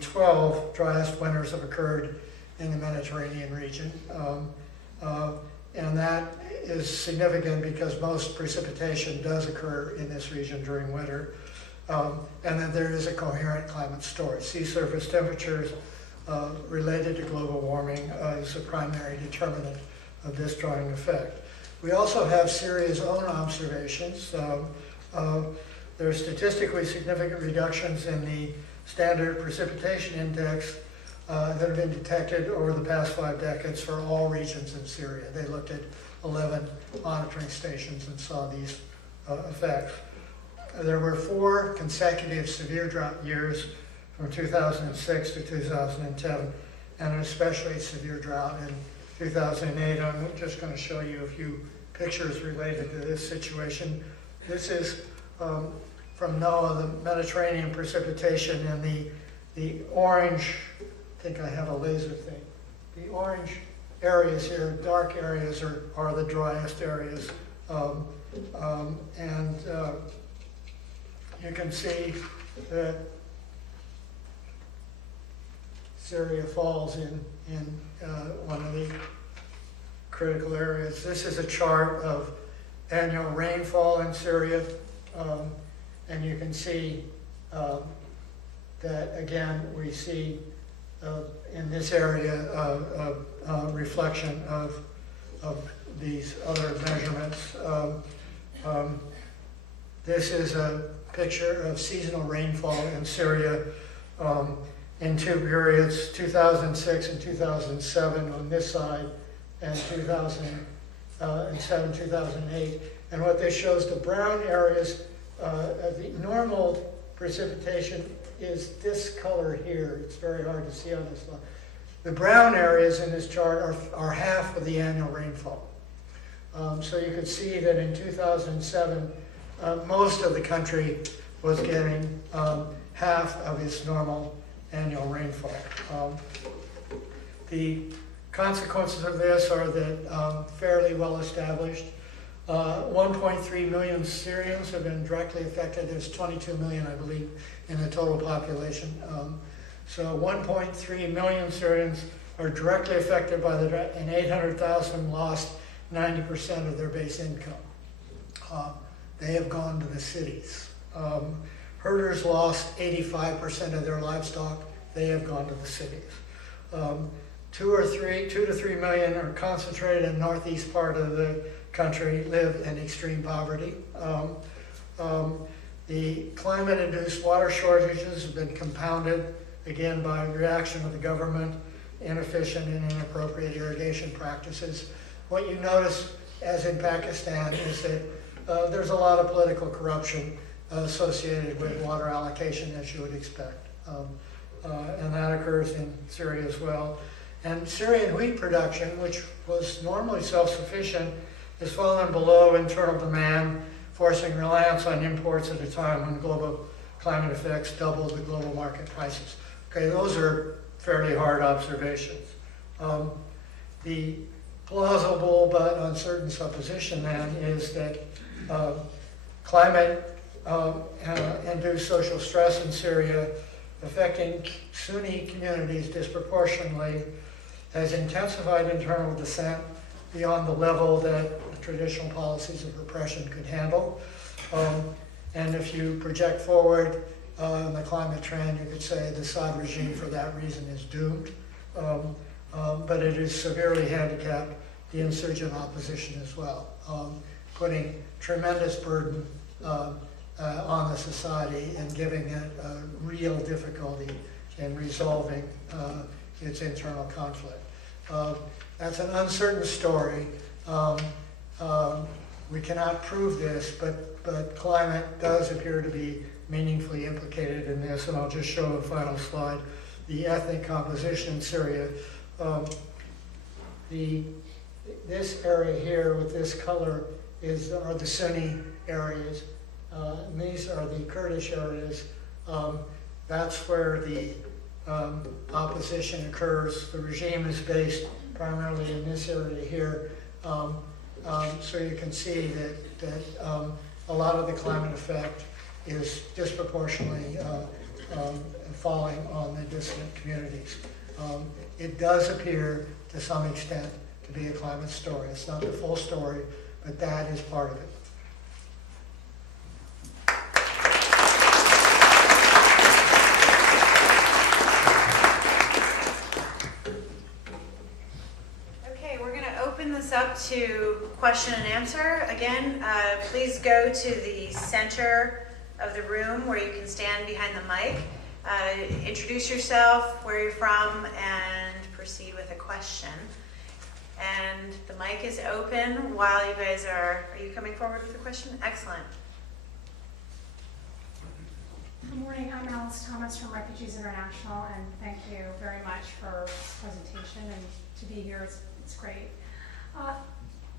12 driest winters have occurred in the Mediterranean region. And that is significant because most precipitation does occur in this region during winter. And then there is a coherent climate story. Sea surface temperatures related to global warming is a primary determinant of this drying effect. We also have Syria's own observations. There are statistically significant reductions in the standard precipitation index that have been detected over the past 5 decades for all regions in Syria. They looked at 11 monitoring stations and saw these effects. There were 4 consecutive severe drought years from 2006 to 2010, and an especially severe drought in 2008. I'm just going to show you a few pictures related to this situation. This is from NOAA, the Mediterranean precipitation, and the orange, I think I have a laser thing. The orange areas here, dark areas, are the driest areas. You can see that Syria falls in one of the critical areas. This is a chart of annual rainfall in Syria, and you can see that again we see in this area a reflection of these other measurements. This is a picture of seasonal rainfall in Syria in 2 periods, 2006 and 2007 on this side, and 2007, 2008. And what this shows, the brown areas, the normal precipitation is this color here. It's very hard to see on this line. The brown areas in this chart are half of the annual rainfall. So you could see that in 2007, most of the country was getting half of its normal annual rainfall. The consequences of this are that fairly well established. 1.3 million Syrians have been directly affected. There's 22 million, I believe, in the total population. So 1.3 million Syrians are directly affected by the drought, and 800,000 lost 90% of their base income. They have gone to the cities. Herders lost 85% of their livestock. They have gone to the cities. 2 to 3 million are concentrated in the northeast part of the country, live in extreme poverty. The climate-induced water shortages have been compounded, again, by reaction of the government, inefficient and inappropriate irrigation practices. What you notice, as in Pakistan, is that there's a lot of political corruption associated with water allocation, as you would expect. And that occurs in Syria as well. And Syrian wheat production, which was normally self-sufficient, has fallen below internal demand, forcing reliance on imports at a time when global climate effects doubled the global market prices. Okay, those are fairly hard observations. The plausible but uncertain supposition then is that climate-induced social stress in Syria affecting Sunni communities disproportionately has intensified internal dissent beyond the level that traditional policies of repression could handle. And if you project forward in the climate trend, you could say the Assad regime for that reason is doomed. But it is severely handicapped the insurgent opposition as well, putting tremendous burden on the society and giving it real difficulty in resolving its internal conflict. That's an uncertain story. We cannot prove this, but climate does appear to be meaningfully implicated in this, and I'll just show a final slide. The ethnic composition in Syria. This area here with this color are the Sunni areas, and these are the Kurdish areas. That's where the opposition occurs. The regime is based primarily in this area here. So you can see that a lot of the climate effect is disproportionately falling on the dissident communities. It does appear to some extent to be a climate story. It's not the full story, but that is part of it. Okay, we're going to open this up to question and answer. Again, please go to the center of the room where you can stand behind the mic. Introduce yourself, where you're from, and proceed with a question. And the mic is open while you guys are you coming forward with a question? Excellent. Good morning, I'm Alice Thomas from Refugees International, and thank you very much for this presentation, and to be here, it's great.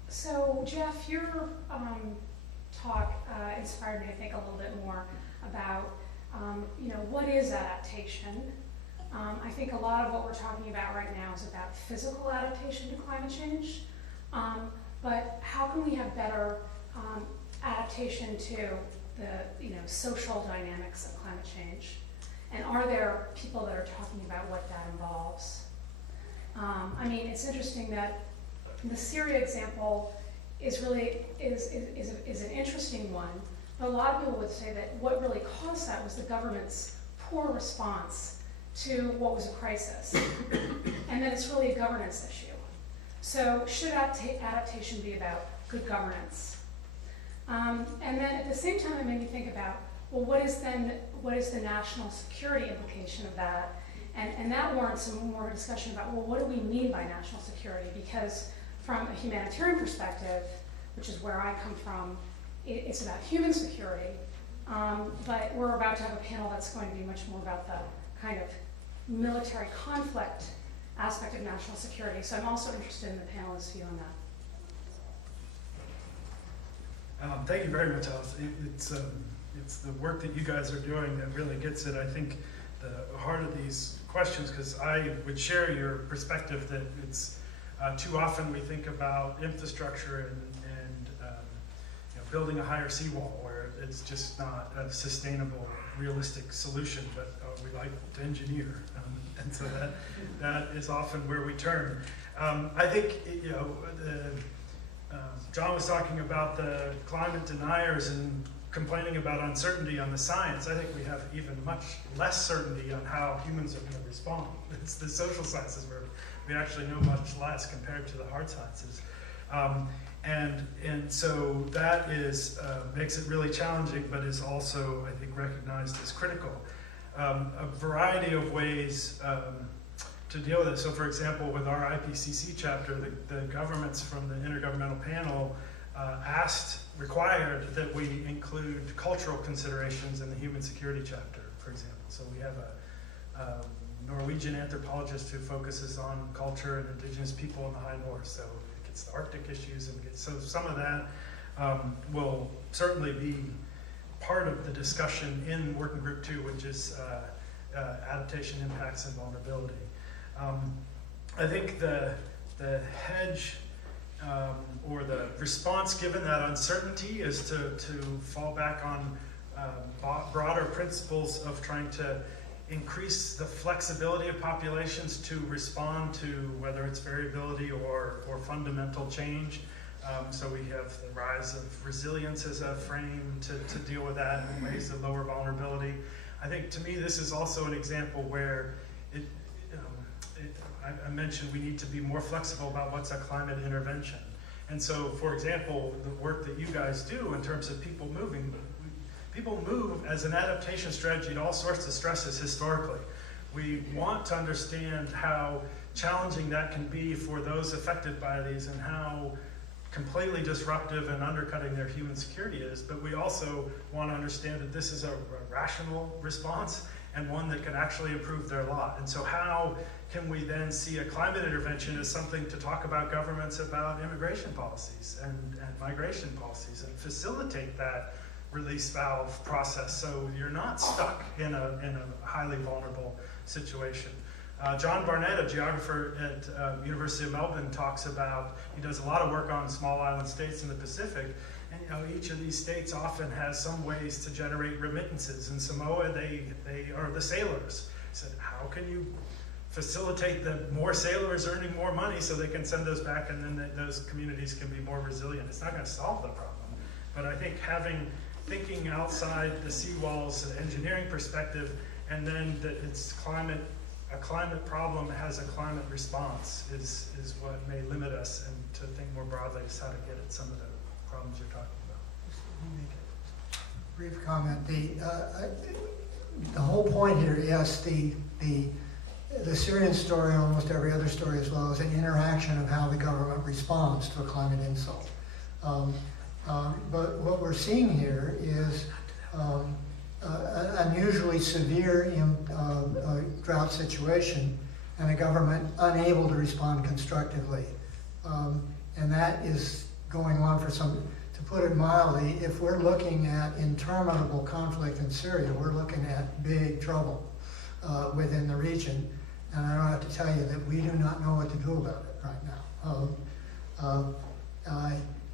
So Geoff, your talk inspired me to think a little bit more about what is adaptation? I think a lot of what we're talking about right now is about physical adaptation to climate change, but how can we have better adaptation to the social dynamics of climate change? And are there people that are talking about what that involves? It's interesting that the Syria example is really is an interesting one. But a lot of people would say that what really caused that was the government's poor response to what was a crisis, and that it's really a governance issue. So should adaptation be about good governance? And then at the same time, it made me think about, well, what is the national security implication of that? And that warrants some more discussion about, well, what do we mean by national security? Because from a humanitarian perspective, which is where I come from, it's about human security, but we're about to have a panel that's going to be much more about the kind of military conflict aspect of national security. So I'm also interested in the panelists' view on that. Thank you very much, Alice. It's the work that you guys are doing that really gets it. I think the heart of these questions, because I would share your perspective that it's too often we think about infrastructure and building a higher seawall where it's just not a sustainable, realistic solution, but we like to engineer, and so that is often where we turn. I think John was talking about the climate deniers and complaining about uncertainty on the science. I think we have even much less certainty on how humans are going to respond. It's the social sciences where we actually know much less compared to the hard sciences. And so that is makes it really challenging, but is also, I think, recognized as critical. A variety of ways to deal with it. So for example, with our IPCC chapter, the governments from the Intergovernmental Panel required that we include cultural considerations in the human security chapter, for example. So we have a Norwegian anthropologist who focuses on culture and indigenous people in the high north. So it gets the Arctic issues, and so some of that will certainly be part of the discussion in Working Group 2, which is adaptation impacts and vulnerability. I think the hedge or the response given that uncertainty is to fall back on broader principles of trying to increase the flexibility of populations to respond to whether it's variability or fundamental change. So we have the rise of resilience as a frame to deal with that in ways that lower vulnerability. I think to me this is also an example where I mentioned we need to be more flexible about what's a climate intervention. And so, for example, the work that you guys do in terms of people moving, people move as an adaptation strategy to all sorts of stresses historically. We want to understand how challenging that can be for those affected by these and how completely disruptive and undercutting their human security is, but we also want to understand that this is a rational response and one that can actually improve their lot. And so how can we then see a climate intervention as something to talk about governments about immigration policies and migration policies and facilitate that release valve process so you're not stuck in a highly vulnerable situation. John Barnett, a geographer at University of Melbourne, talks about, he does a lot of work on small island states in the Pacific, and each of these states often has some ways to generate remittances. In Samoa, they are the sailors. He said, how can you facilitate the more sailors earning more money so they can send those back and then those communities can be more resilient? It's not going to solve the problem, but I think thinking outside the seawalls, the engineering perspective, and then that it's a climate problem has a climate response is what may limit us, and to think more broadly is how to get at some of the problems you're talking about. Brief comment. The whole point here, yes, the Syrian story, almost every other story as well, is an interaction of how the government responds to a climate insult. But what we're seeing here is an unusually severe drought situation and a government unable to respond constructively. And that is going on for some, to put it mildly, if we're looking at interminable conflict in Syria, we're looking at big trouble within the region. And I don't have to tell you that we do not know what to do about it right now.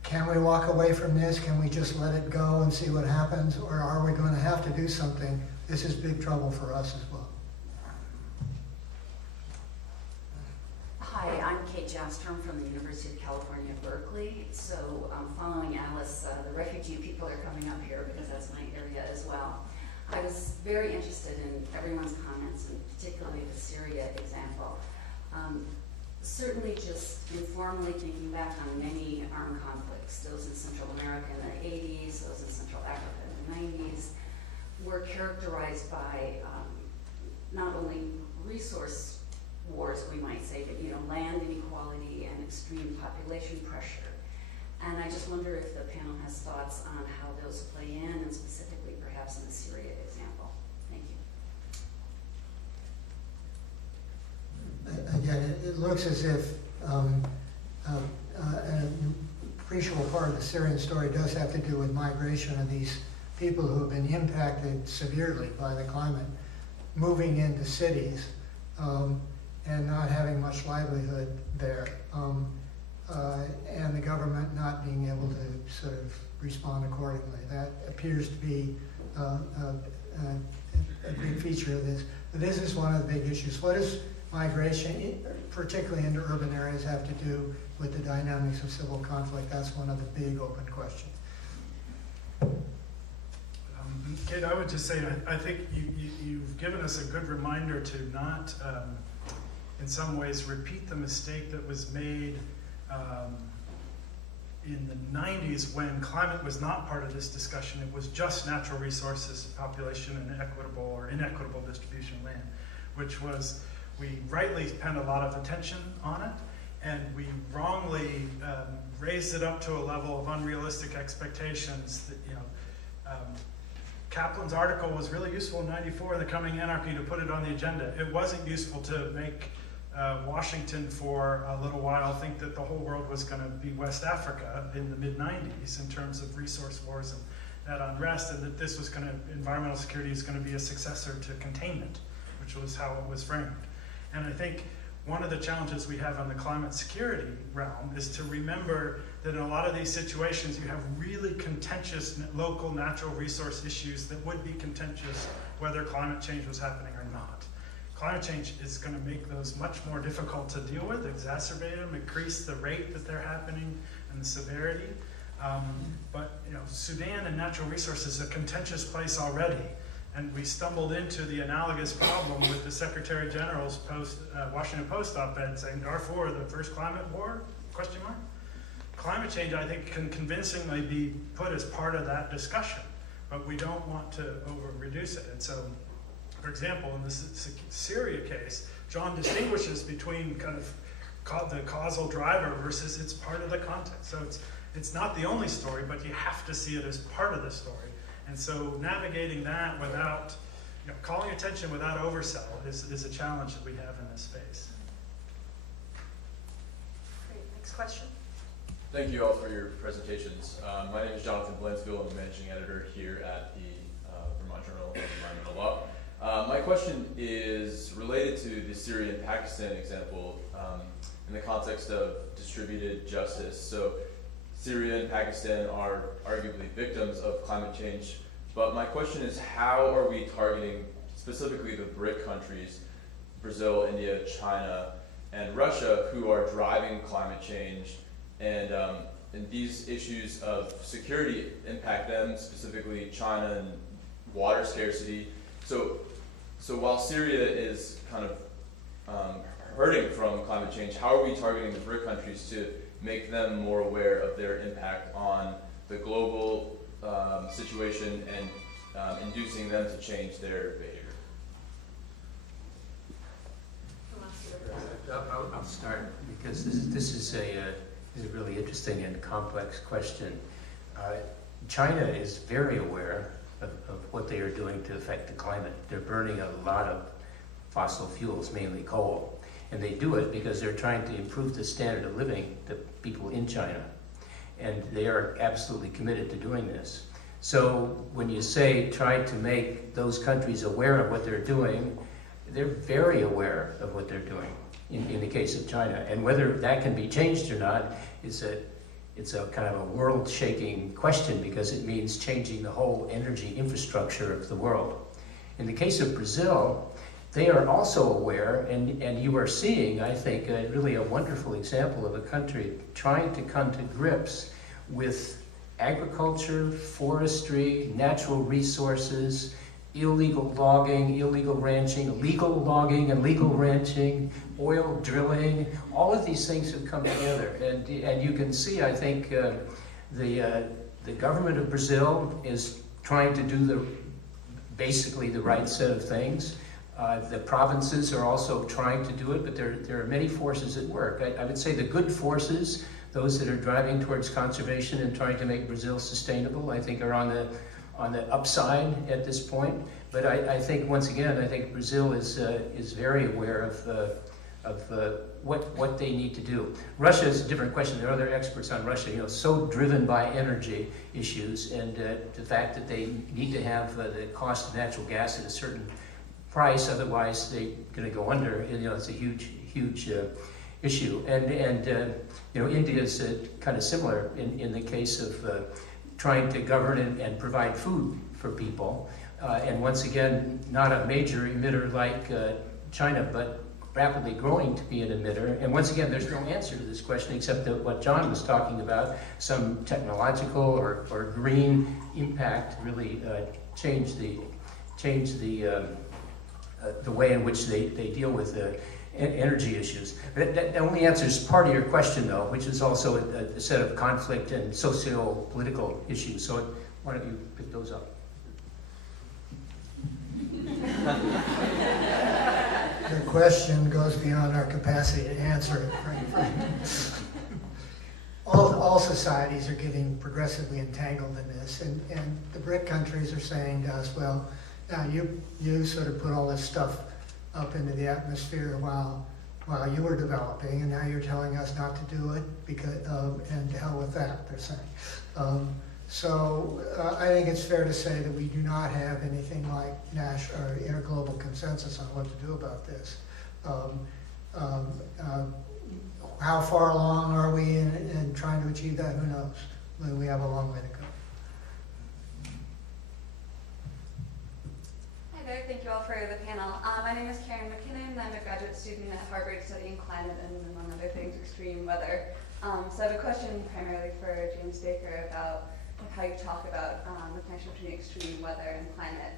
Can we walk away from this? Can we just let it go and see what happens? Or are we going to have to do something? This is big trouble for us as well. Hi, I'm Kate Jastrom from the University of California, Berkeley. So following Alice, the refugee people are coming up here because that's my area as well. I was very interested in everyone's comments, and particularly the Syria example. Certainly just informally thinking back on many armed conflicts, those in Central America in the 80s, those in Central Africa in the 90s, were characterized by not only resource wars, we might say, but land inequality and extreme population pressure. And I just wonder if the panel has thoughts on how those play in, and specifically perhaps in the Syria example. Thank you. Again, it looks as if an appreciable part of the Syrian story does have to do with migration of these people who have been impacted severely by the climate, moving into cities and not having much livelihood there, and the government not being able to sort of respond accordingly. That appears to be a big feature of this. But this is one of the big issues. What does migration, particularly into urban areas, have to do with the dynamics of civil conflict? That's one of the big open questions. Kate, I would just say, I think you've given us a good reminder to not, in some ways, repeat the mistake that was made in the 90s when climate was not part of this discussion. It was just natural resources, population, and equitable or inequitable distribution of land, which was, we rightly spent a lot of attention on it, and we wrongly raised it up to a level of unrealistic expectations that, Kaplan's article was really useful in '94 in The Coming Anarchy to put it on the agenda. It wasn't useful to make Washington for a little while think that the whole world was going to be West Africa in the mid-90s in terms of resource wars and that unrest, and that this was going to, environmental security is going to be a successor to containment, which was how it was framed. And I think one of the challenges we have on the climate security realm is to remember that in a lot of these situations you have really contentious local natural resource issues that would be contentious whether climate change was happening or not. Climate change is going to make those much more difficult to deal with, exacerbate them, increase the rate that they're happening and the severity. But Sudan and natural resources is a contentious place already. And we stumbled into the analogous problem with the Secretary General's Washington Post op-ed saying Darfur, the first climate war, ? Climate change, I think, can convincingly be put as part of that discussion, but we don't want to over-reduce it. And so, for example, in the Syria case, John distinguishes between kind of the causal driver versus it's part of the context. So it's not the only story, but you have to see it as part of the story. And so navigating that without, calling attention without oversell is a challenge that we have in this space. Great, next question. Thank you all for your presentations. My name is Jonathan Bledsville. I'm managing editor here at the Vermont Journal of Environmental Law. My question is related to the Syria and Pakistan example in the context of distributed justice. So Syria and Pakistan are arguably victims of climate change, but my question is, how are we targeting specifically the BRIC countries, Brazil, India, China, and Russia, who are driving climate change, and these issues of security impact them, specifically China and water scarcity. So while Syria is kind of hurting from climate change, how are we targeting the BRIC countries to make them more aware of their impact on the global situation and inducing them to change their behavior? I'll start, because this is a really interesting and complex question. China is very aware of what they are doing to affect the climate. They're burning a lot of fossil fuels, mainly coal. And they do it because they're trying to improve the standard of living to people in China. And they are absolutely committed to doing this. So when you say try to make those countries aware of what they're doing, they're very aware of what they're doing in the case of China. And whether that can be changed or not is it's a kind of a world-shaking question, because it means changing the whole energy infrastructure of the world. In the case of Brazil, they are also aware, and you are seeing, I think, really a wonderful example of a country trying to come to grips with agriculture, forestry, natural resources, illegal logging, illegal ranching, legal logging and legal ranching, oil drilling. All of these things have come together, and you can see, I think, the government of Brazil is trying to do basically the right set of things. The provinces are also trying to do it, but there are many forces at work. I would say the good forces, those that are driving towards conservation and trying to make Brazil sustainable, I think are on the upside at this point. But I think, once again, I think Brazil is very aware of what they need to do. Russia is a different question. There are other experts on Russia, so driven by energy issues, and the fact that they need to have the cost of natural gas at a certain price, otherwise they're going to go under. It's a huge issue. And India is kind of similar in the case of trying to govern and provide food for people. And once again, not a major emitter like China, but rapidly growing to be an emitter. And once again, there's no answer to this question except that what John was talking about, some technological or green impact really change the way in which they deal with energy issues. That only answers part of your question, though, which is also a set of conflict and socio-political issues. So why don't you pick those up? Your question goes beyond our capacity to answer it, frankly. All societies are getting progressively entangled in this, and the BRIC countries are saying to us, well, now you sort of put all this stuff up into the atmosphere while you were developing, and now you're telling us not to do it, because and to hell with that, they're saying. So I think it's fair to say that we do not have anything like national or interglobal consensus on what to do about this. How far along are we in trying to achieve that? Who knows? We have a long way to go. Hi there, thank you all for the panel. My name is Karen McKinnon. I'm a graduate student at Harvard studying climate and, among other things, extreme weather. So I have a question primarily for James Baker about how you talk about the connection between extreme weather and climate.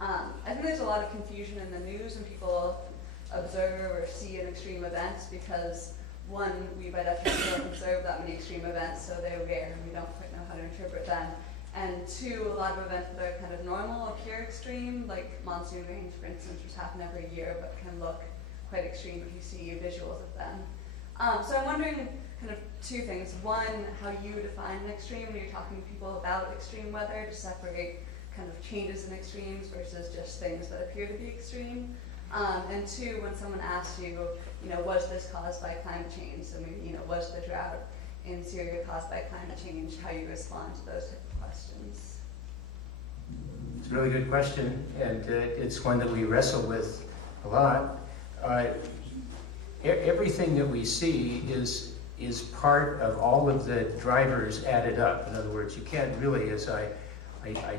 I think there's a lot of confusion in the news when people observe or see an extreme event because, one, we by definition don't observe that many extreme events, so they're rare and we don't quite know how to interpret them. And two, a lot of events that are kind of normal or pure extreme, like monsoon rains, for instance, which happen every year but can look quite extreme if you see visuals of them. So I'm wondering kind of two things. One, how you define an extreme when you're talking to people about extreme weather to separate kind of changes in extremes versus just things that appear to be extreme. And two, when someone asks you, was this caused by climate change? So maybe, was the drought in Syria caused by climate change? How you respond to those type of questions? It's a really good question, and it's one that we wrestle with a lot. Everything that we see is part of all of the drivers added up. In other words, you can't really, as I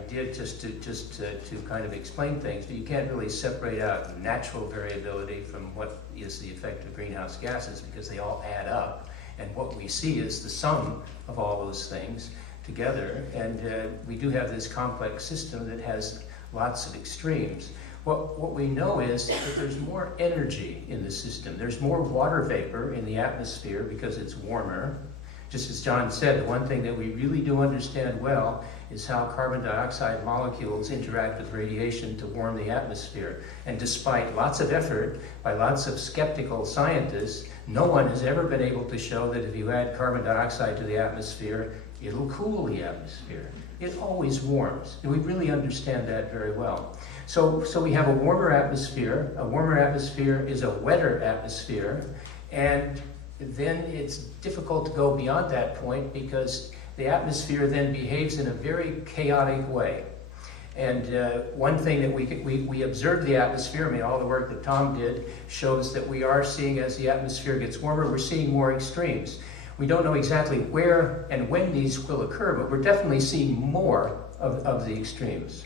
did just to kind of explain things, but you can't really separate out natural variability from what is the effect of greenhouse gases because they all add up. And what we see is the sum of all those things together. And we do have this complex system that has lots of extremes. What we know is that there's more energy in the system. There's more water vapor in the atmosphere because it's warmer. Just as John said, the one thing that we really do understand well is how carbon dioxide molecules interact with radiation to warm the atmosphere. And despite lots of effort by lots of skeptical scientists, no one has ever been able to show that if you add carbon dioxide to the atmosphere, it'll cool the atmosphere. It always warms. And we really understand that very well. So we have a warmer atmosphere. A warmer atmosphere is a wetter atmosphere. And then it's difficult to go beyond that point because the atmosphere then behaves in a very chaotic way. And one thing that we observe the atmosphere, I mean, all the work that Tom did shows that we are seeing, as the atmosphere gets warmer, we're seeing more extremes. We don't know exactly where and when these will occur, but we're definitely seeing more of the extremes.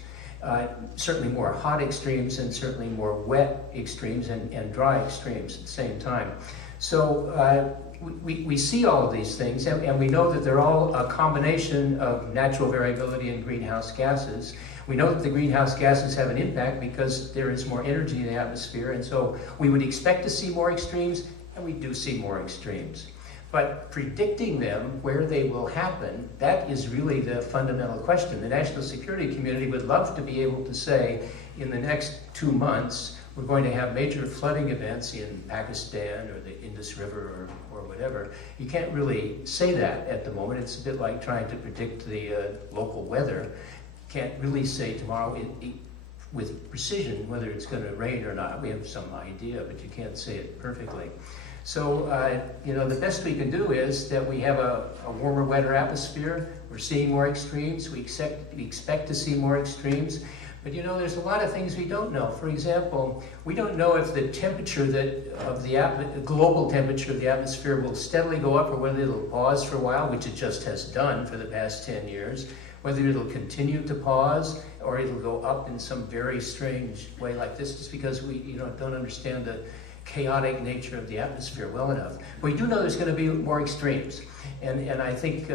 Certainly more hot extremes and certainly more wet extremes and dry extremes at the same time. So we see all of these things, and we know that they're all a combination of natural variability and greenhouse gases. We know that the greenhouse gases have an impact because there is more energy in the atmosphere, and so we would expect to see more extremes, and we do see more extremes. But predicting them, where they will happen, that is really the fundamental question. The national security community would love to be able to say, in the next 2 months, we're going to have major flooding events in Pakistan or the Indus River or whatever. You can't really say that at the moment. It's a bit like trying to predict the local weather. Can't really say tomorrow with precision whether it's going to rain or not. We have some idea, but you can't say it perfectly. So, the best we can do is that we have a warmer, wetter atmosphere. We're seeing more extremes. We expect to see more extremes. But there's a lot of things we don't know. For example, we don't know if the temperature global temperature of the atmosphere will steadily go up or whether it'll pause for a while, which it just has done for the past 10 years, whether it'll continue to pause or it'll go up in some very strange way like this, just because we don't understand the chaotic nature of the atmosphere well enough. We do know there's going to be more extremes. And I think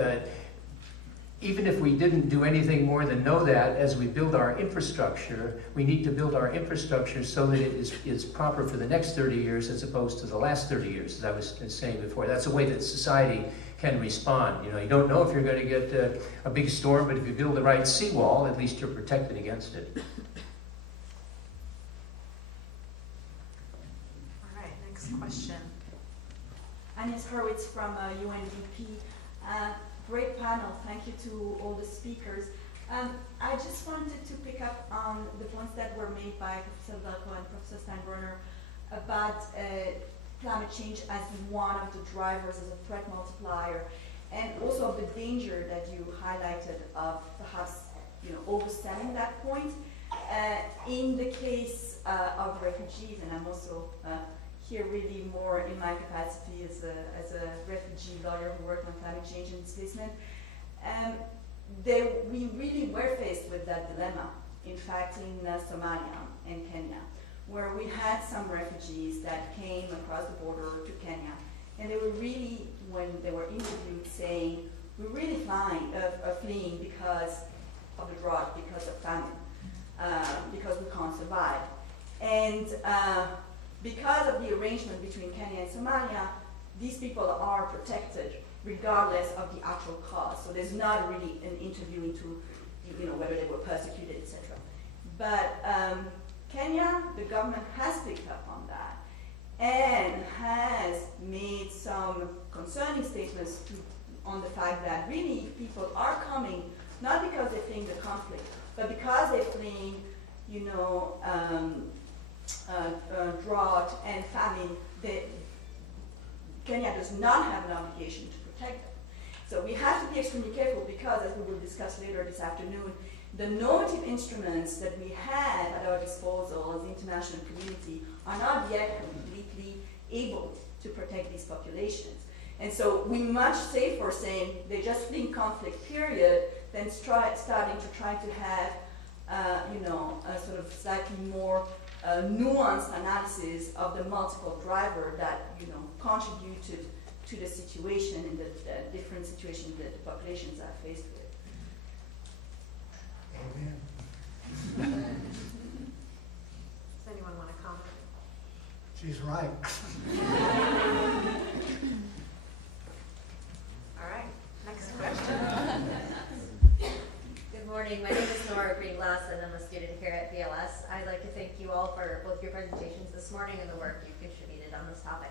even if we didn't do anything more than know that, as we build our infrastructure, we need to build our infrastructure so that it is proper for the next 30 years as opposed to the last 30 years, as I was saying before. That's a way that society can respond. You don't know if you're going to get a big storm, but if you build the right seawall, at least you're protected against it. All right, next question. Agnes Horowitz from UNDP. Great panel, thank you to all the speakers. I just wanted to pick up on the points that were made by Professor Debelco and Professor Steinbruner about climate change as one of the drivers, as a threat multiplier, and also of the danger that you highlighted of perhaps overselling that point. In the case of refugees, and I'm also here really more in my capacity as a refugee lawyer who worked on climate change and displacement, we really were faced with that dilemma. In fact, in Somalia and Kenya, where we had some refugees that came across the border to Kenya, and they were really, when they were interviewed, saying, we're really fleeing because of the drought, because of famine, because we And because of the arrangement between Kenya and Somalia, these people are protected regardless of the actual cause. So there's not really an interview into, whether they were persecuted, etc. But Kenya, the government has picked up on that and has made some concerning statements on the fact that really people are coming not because they're fleeing the conflict, but because they're fleeing, drought and famine. Kenya does not have an obligation to protect them. So we have to be extremely careful because, as we will discuss later this afternoon, the normative instruments that we have at our disposal as the international community are not yet completely able to protect these populations. And so we much safer saying they're just fleeing conflict, period, than starting to try to have, a sort of slightly more nuanced analysis of the multiple drivers that, contributed to the situation and the different situations that the populations are faced with. Amen. Does anyone want to comment? She's right. All right, next question. Good morning. My name is Nora Greenglass, and I'm a student here at BLS. I'd like to thank you all for both your presentations this morning and the work you've contributed on this topic.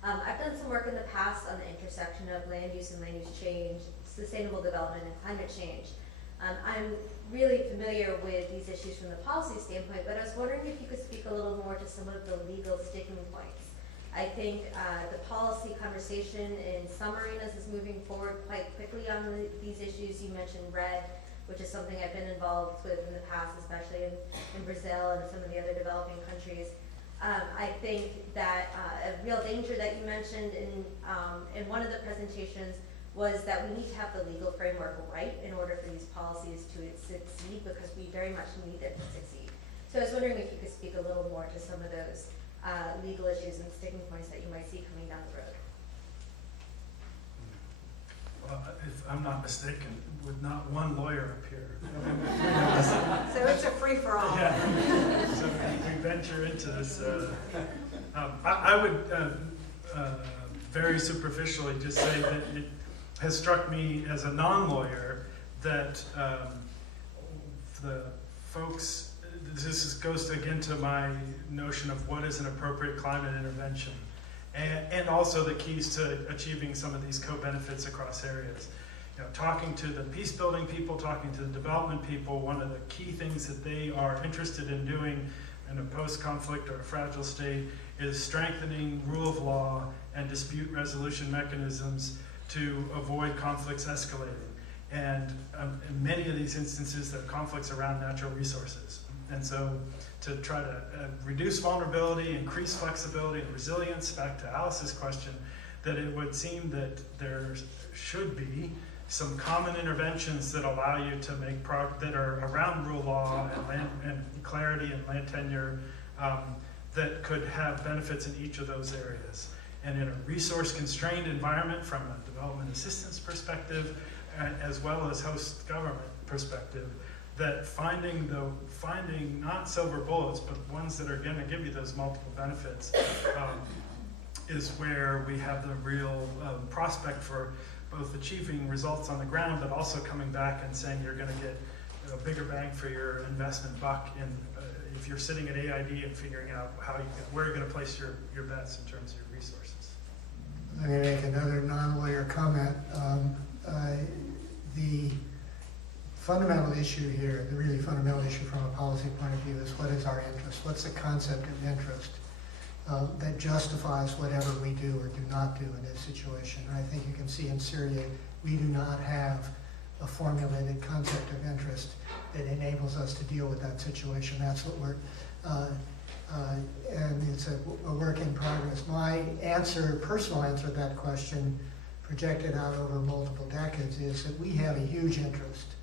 I've done some work in the past on the intersection of land use and land use change, sustainable development, and climate change. I'm really familiar with these issues from the policy standpoint, but I was wondering if you could speak a little more to some of the legal sticking points. I think the policy conversation in some arenas is moving forward quite quickly on these issues. You mentioned RED, which is something I've been involved with in the past, especially in Brazil and some of the other developing countries. I think that a real danger that you mentioned in one of the presentations was that we need to have the legal framework right in order for these policies to succeed, because we very much need it to succeed. So I was wondering if you could speak a little more to some of those legal issues and sticking points that you might see coming down the road. Well, if I'm not mistaken, with not one lawyer up here. So it's a free-for-all. Yeah. So we venture into this. I would very superficially just say that it has struck me as a non-lawyer that the folks, goes again to my notion of what is an appropriate climate intervention, and also the keys to achieving some of these co-benefits across areas. Talking to the peace building people, talking to the development people, one of the key things that they are interested in doing in a post-conflict or a fragile state is strengthening rule of law and dispute resolution mechanisms to avoid conflicts escalating. And in many of these instances, there are conflicts around natural resources. And so to try to reduce vulnerability, increase flexibility and resilience, back to Alice's question, that it would seem that there should be some common interventions that allow you to make that are around rule of law and land and clarity and land tenure that could have benefits in each of those areas. And in a resource-constrained environment from a development assistance perspective, as well as host government perspective, that finding not silver bullets, but ones that are going to give you those multiple benefits is where we have the real prospect for both achieving results on the ground, but also coming back and saying you're going to get a bigger bang for your investment buck in if you're sitting at AID and figuring out where you're going to place your bets in terms of your resources. Let me make another non-lawyer comment. The fundamental issue here, the really fundamental issue from a policy point of view, is what is our interest? What's the concept of interest that justifies whatever we do or do not do in this situation? And I think you can see in Syria, we do not have a formulated concept of interest that enables us to deal with that situation. That's what we're, and it's a work in progress. My personal answer to that question, projected out over multiple decades, is that we have a huge interest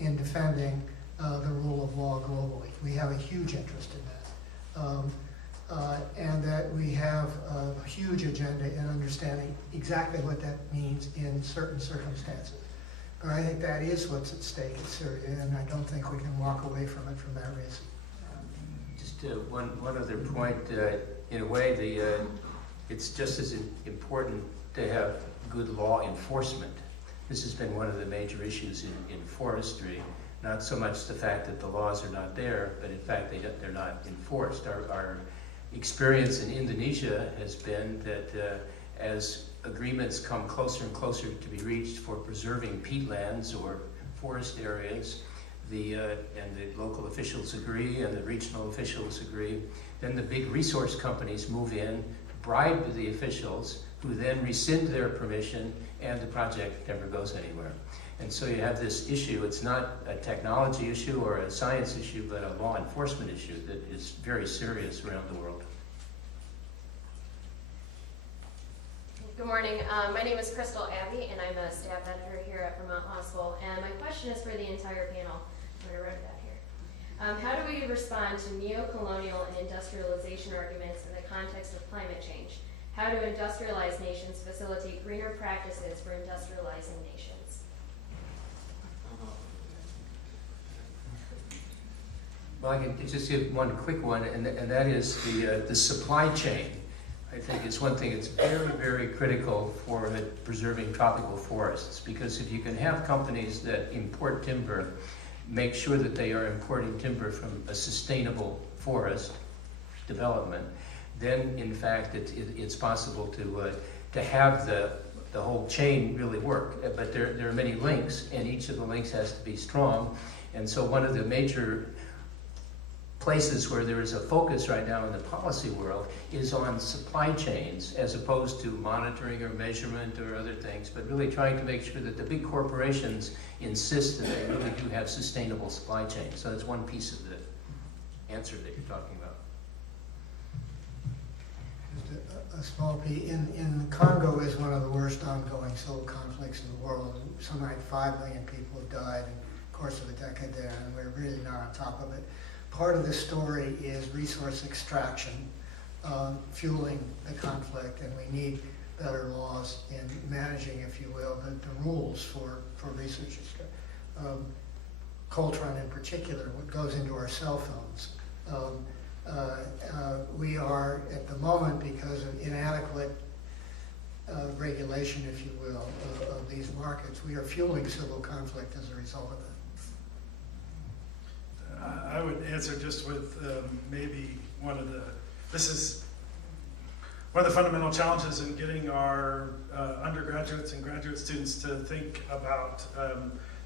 in defending the rule of law globally. We have a huge interest in that. And that we have a huge agenda in understanding exactly what that means in certain circumstances. But I think that is what's at stake in Syria, and I don't think we can walk away from it from that reason. Just one other point. In a way, it's just as important to have good law enforcement. This has been one of the major issues in forestry. Not so much the fact that the laws are not there, but in fact they're not enforced. Our experience in Indonesia has been that as agreements come closer and closer to be reached for preserving peatlands or forest areas, and the local officials agree and the regional officials agree, then the big resource companies move in, bribe the officials, who then rescind their permission, and the project never goes anywhere. And so you have this issue. It's not a technology issue or a science issue, but a law enforcement issue that is very serious around the world. Good morning. My name is Crystal Abbey, and I'm a staff editor here at Vermont Law School. And my question is for the entire panel. I'm going to write that here. How do we respond to neo-colonial and industrialization arguments in the context of climate change? How do industrialized nations facilitate greener practices for industrializing nations? Well, I can just give one quick one, and that is the supply chain. I think it's one thing that's very, very critical for preserving tropical forests, because if you can have companies that import timber, make sure that they are importing timber from a sustainable forest development, then in fact it's possible to have the whole chain really work. But there are many links, and each of the links has to be strong. And so one of the major places where there is a focus right now in the policy world is on supply chains, as opposed to monitoring or measurement or other things, but really trying to make sure that the big corporations insist that they really do have sustainable supply chains. So that's one piece of the answer that you're talking about. Just a small piece. In Congo is one of the worst ongoing civil conflicts in the world. Something like 5 million people have died in the course of a decade there, and we're really not on top of it. Part of the story is resource extraction, fueling the conflict, and we need better laws in managing, if you will, the rules for research extraction. Coltron in particular, what goes into our cell phones. We are, at the moment, because of inadequate regulation, if you will, of these markets, we are fueling civil conflict as a result of it. I would answer just with maybe this is one of the fundamental challenges in getting our undergraduates and graduate students to think about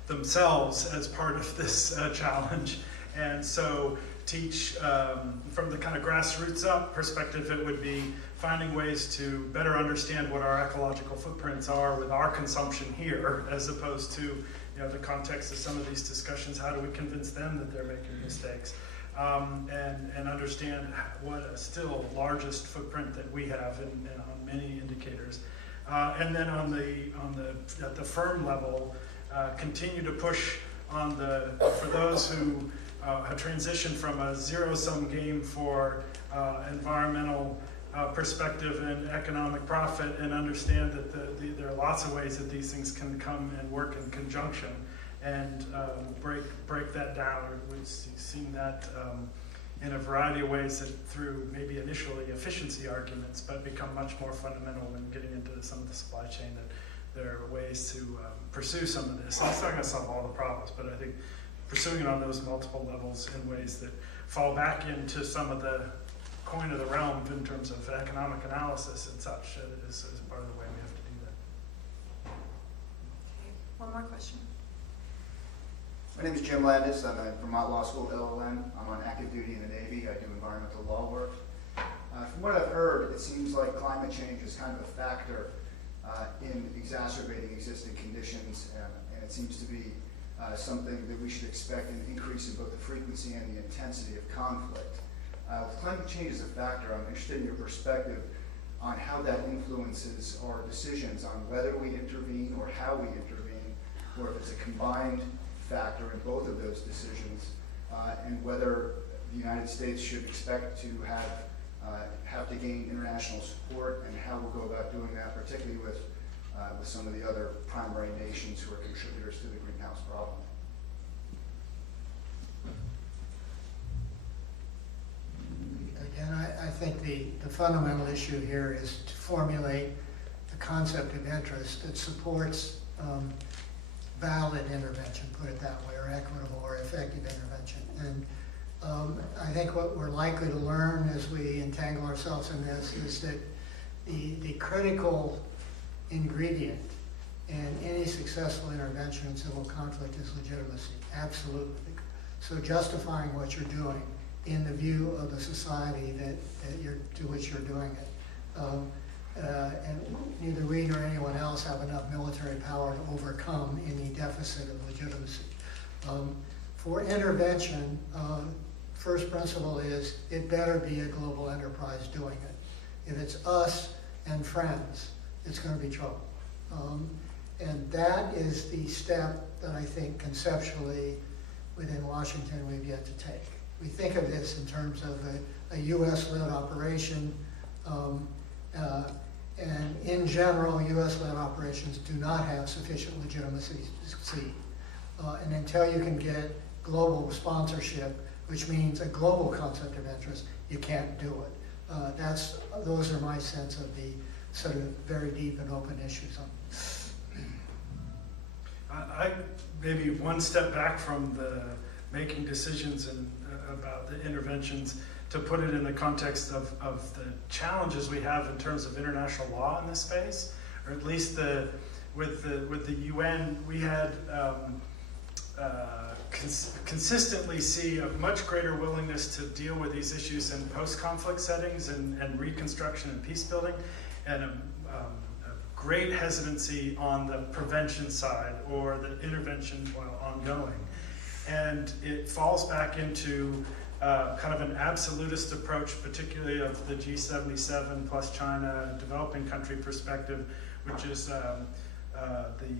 themselves as part of this challenge. And so teach from the kind of grassroots up perspective, it would be finding ways to better understand what our ecological footprints are with our consumption here, as opposed to the context of some of these discussions. How do we convince them that they're making mistakes, and understand what a still largest footprint that we have on many indicators, and then at the firm level, continue to push for those who have transitioned from a zero-sum game for environmental perspective and economic profit, and understand that there are lots of ways that these things can come and work in conjunction, and break that down. We've seen that in a variety of ways, that through maybe initially efficiency arguments, but become much more fundamental when getting into some of the supply chain, that there are ways to pursue some of this. It's not going to solve all the problems, but I think pursuing it on those multiple levels in ways that fall back into some of the coin of the realm in terms of economic analysis and such is part of the way we have to do that. Okay, one more question. My name is Jim Landis. I'm at Vermont Law School LLM. I'm on active duty in the Navy. I do environmental law work. From what I've heard, it seems like climate change is kind of a factor in exacerbating existing conditions, and it seems to be something that we should expect an increase in both the frequency and the intensity of conflict. With climate change as a factor, I'm interested in your perspective on how that influences our decisions on whether we intervene or how we intervene, or if it's a combined factor in both of those decisions, and whether the United States should expect to have to gain international support, and how we'll go about doing that, particularly with some of the other primary nations who are contributors to the greenhouse problem. think the fundamental issue here is to formulate the concept of interest that supports valid intervention, put it that way, or equitable or effective intervention. And I think what we're likely to learn as we entangle ourselves in this is that the critical ingredient in any successful intervention in civil conflict is legitimacy, absolutely. So justifying what you're doing in the view of the society to which you're doing it. And neither we nor anyone else have enough military power to overcome any deficit of legitimacy. For intervention, first principle is it better be a global enterprise doing it. If it's us and friends, it's going to be trouble. And that is the step that I think conceptually within Washington we've yet to take. We think of this in terms of a US-led operation, and in general, US-led operations do not have sufficient legitimacy to succeed. And until you can get global sponsorship, which means a global concept of interest, you can't do it. Those are my sense of the sort of very deep and open issues on this. I maybe one step back from the making decisions about the interventions to put it in the context of the challenges we have in terms of international law in this space, or at least with the UN, we had consistently see a much greater willingness to deal with these issues in post-conflict settings and reconstruction and peace building, and a great hesitancy on the prevention side or the intervention while ongoing. And it falls back into kind of an absolutist approach, particularly of the G77 plus China developing country perspective, which is the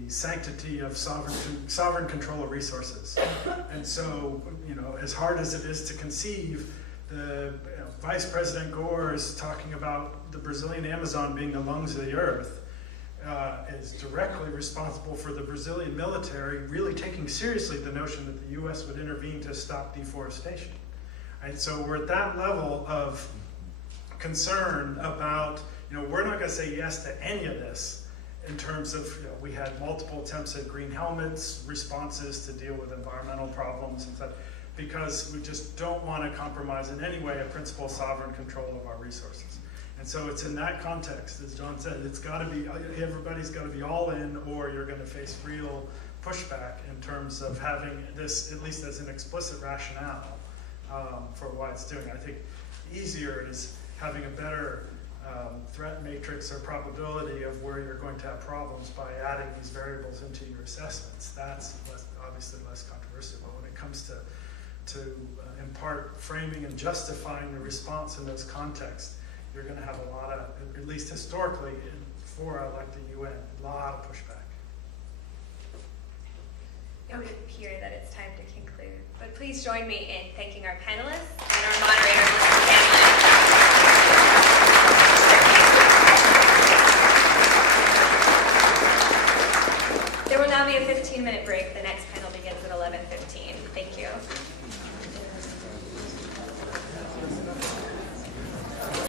sanctity of sovereign control of resources. And so, as hard as it is to conceive, Vice President Gore is talking about the Brazilian Amazon being the lungs of the earth, is directly responsible for the Brazilian military really taking seriously the notion that the US would intervene to stop deforestation. Right? So we're at that level of concern about, we're not going to say yes to any of this in terms of, we had multiple attempts at green helmets, responses to deal with environmental problems and stuff, because we just don't want to compromise in any way a principle of sovereign control of our resources. And so it's in that context, as John said, it's got to be, everybody's got to be all in, or you're going to face real pushback in terms of having this, at least as an explicit rationale for why it's doing. I think easier is having a better threat matrix or probability of where you're going to have problems by adding these variables into your assessments. That's obviously less controversial. But when it comes to in part framing and justifying the response in those contexts, you're going to have a lot of, at least historically, for elected UN, a lot of pushback. It would appear that it's time to conclude, but please join me in thanking our panelists and our moderator, Mr. Scanlan. There will now be a 15-minute break. The next panel begins at 11:15. Thank you.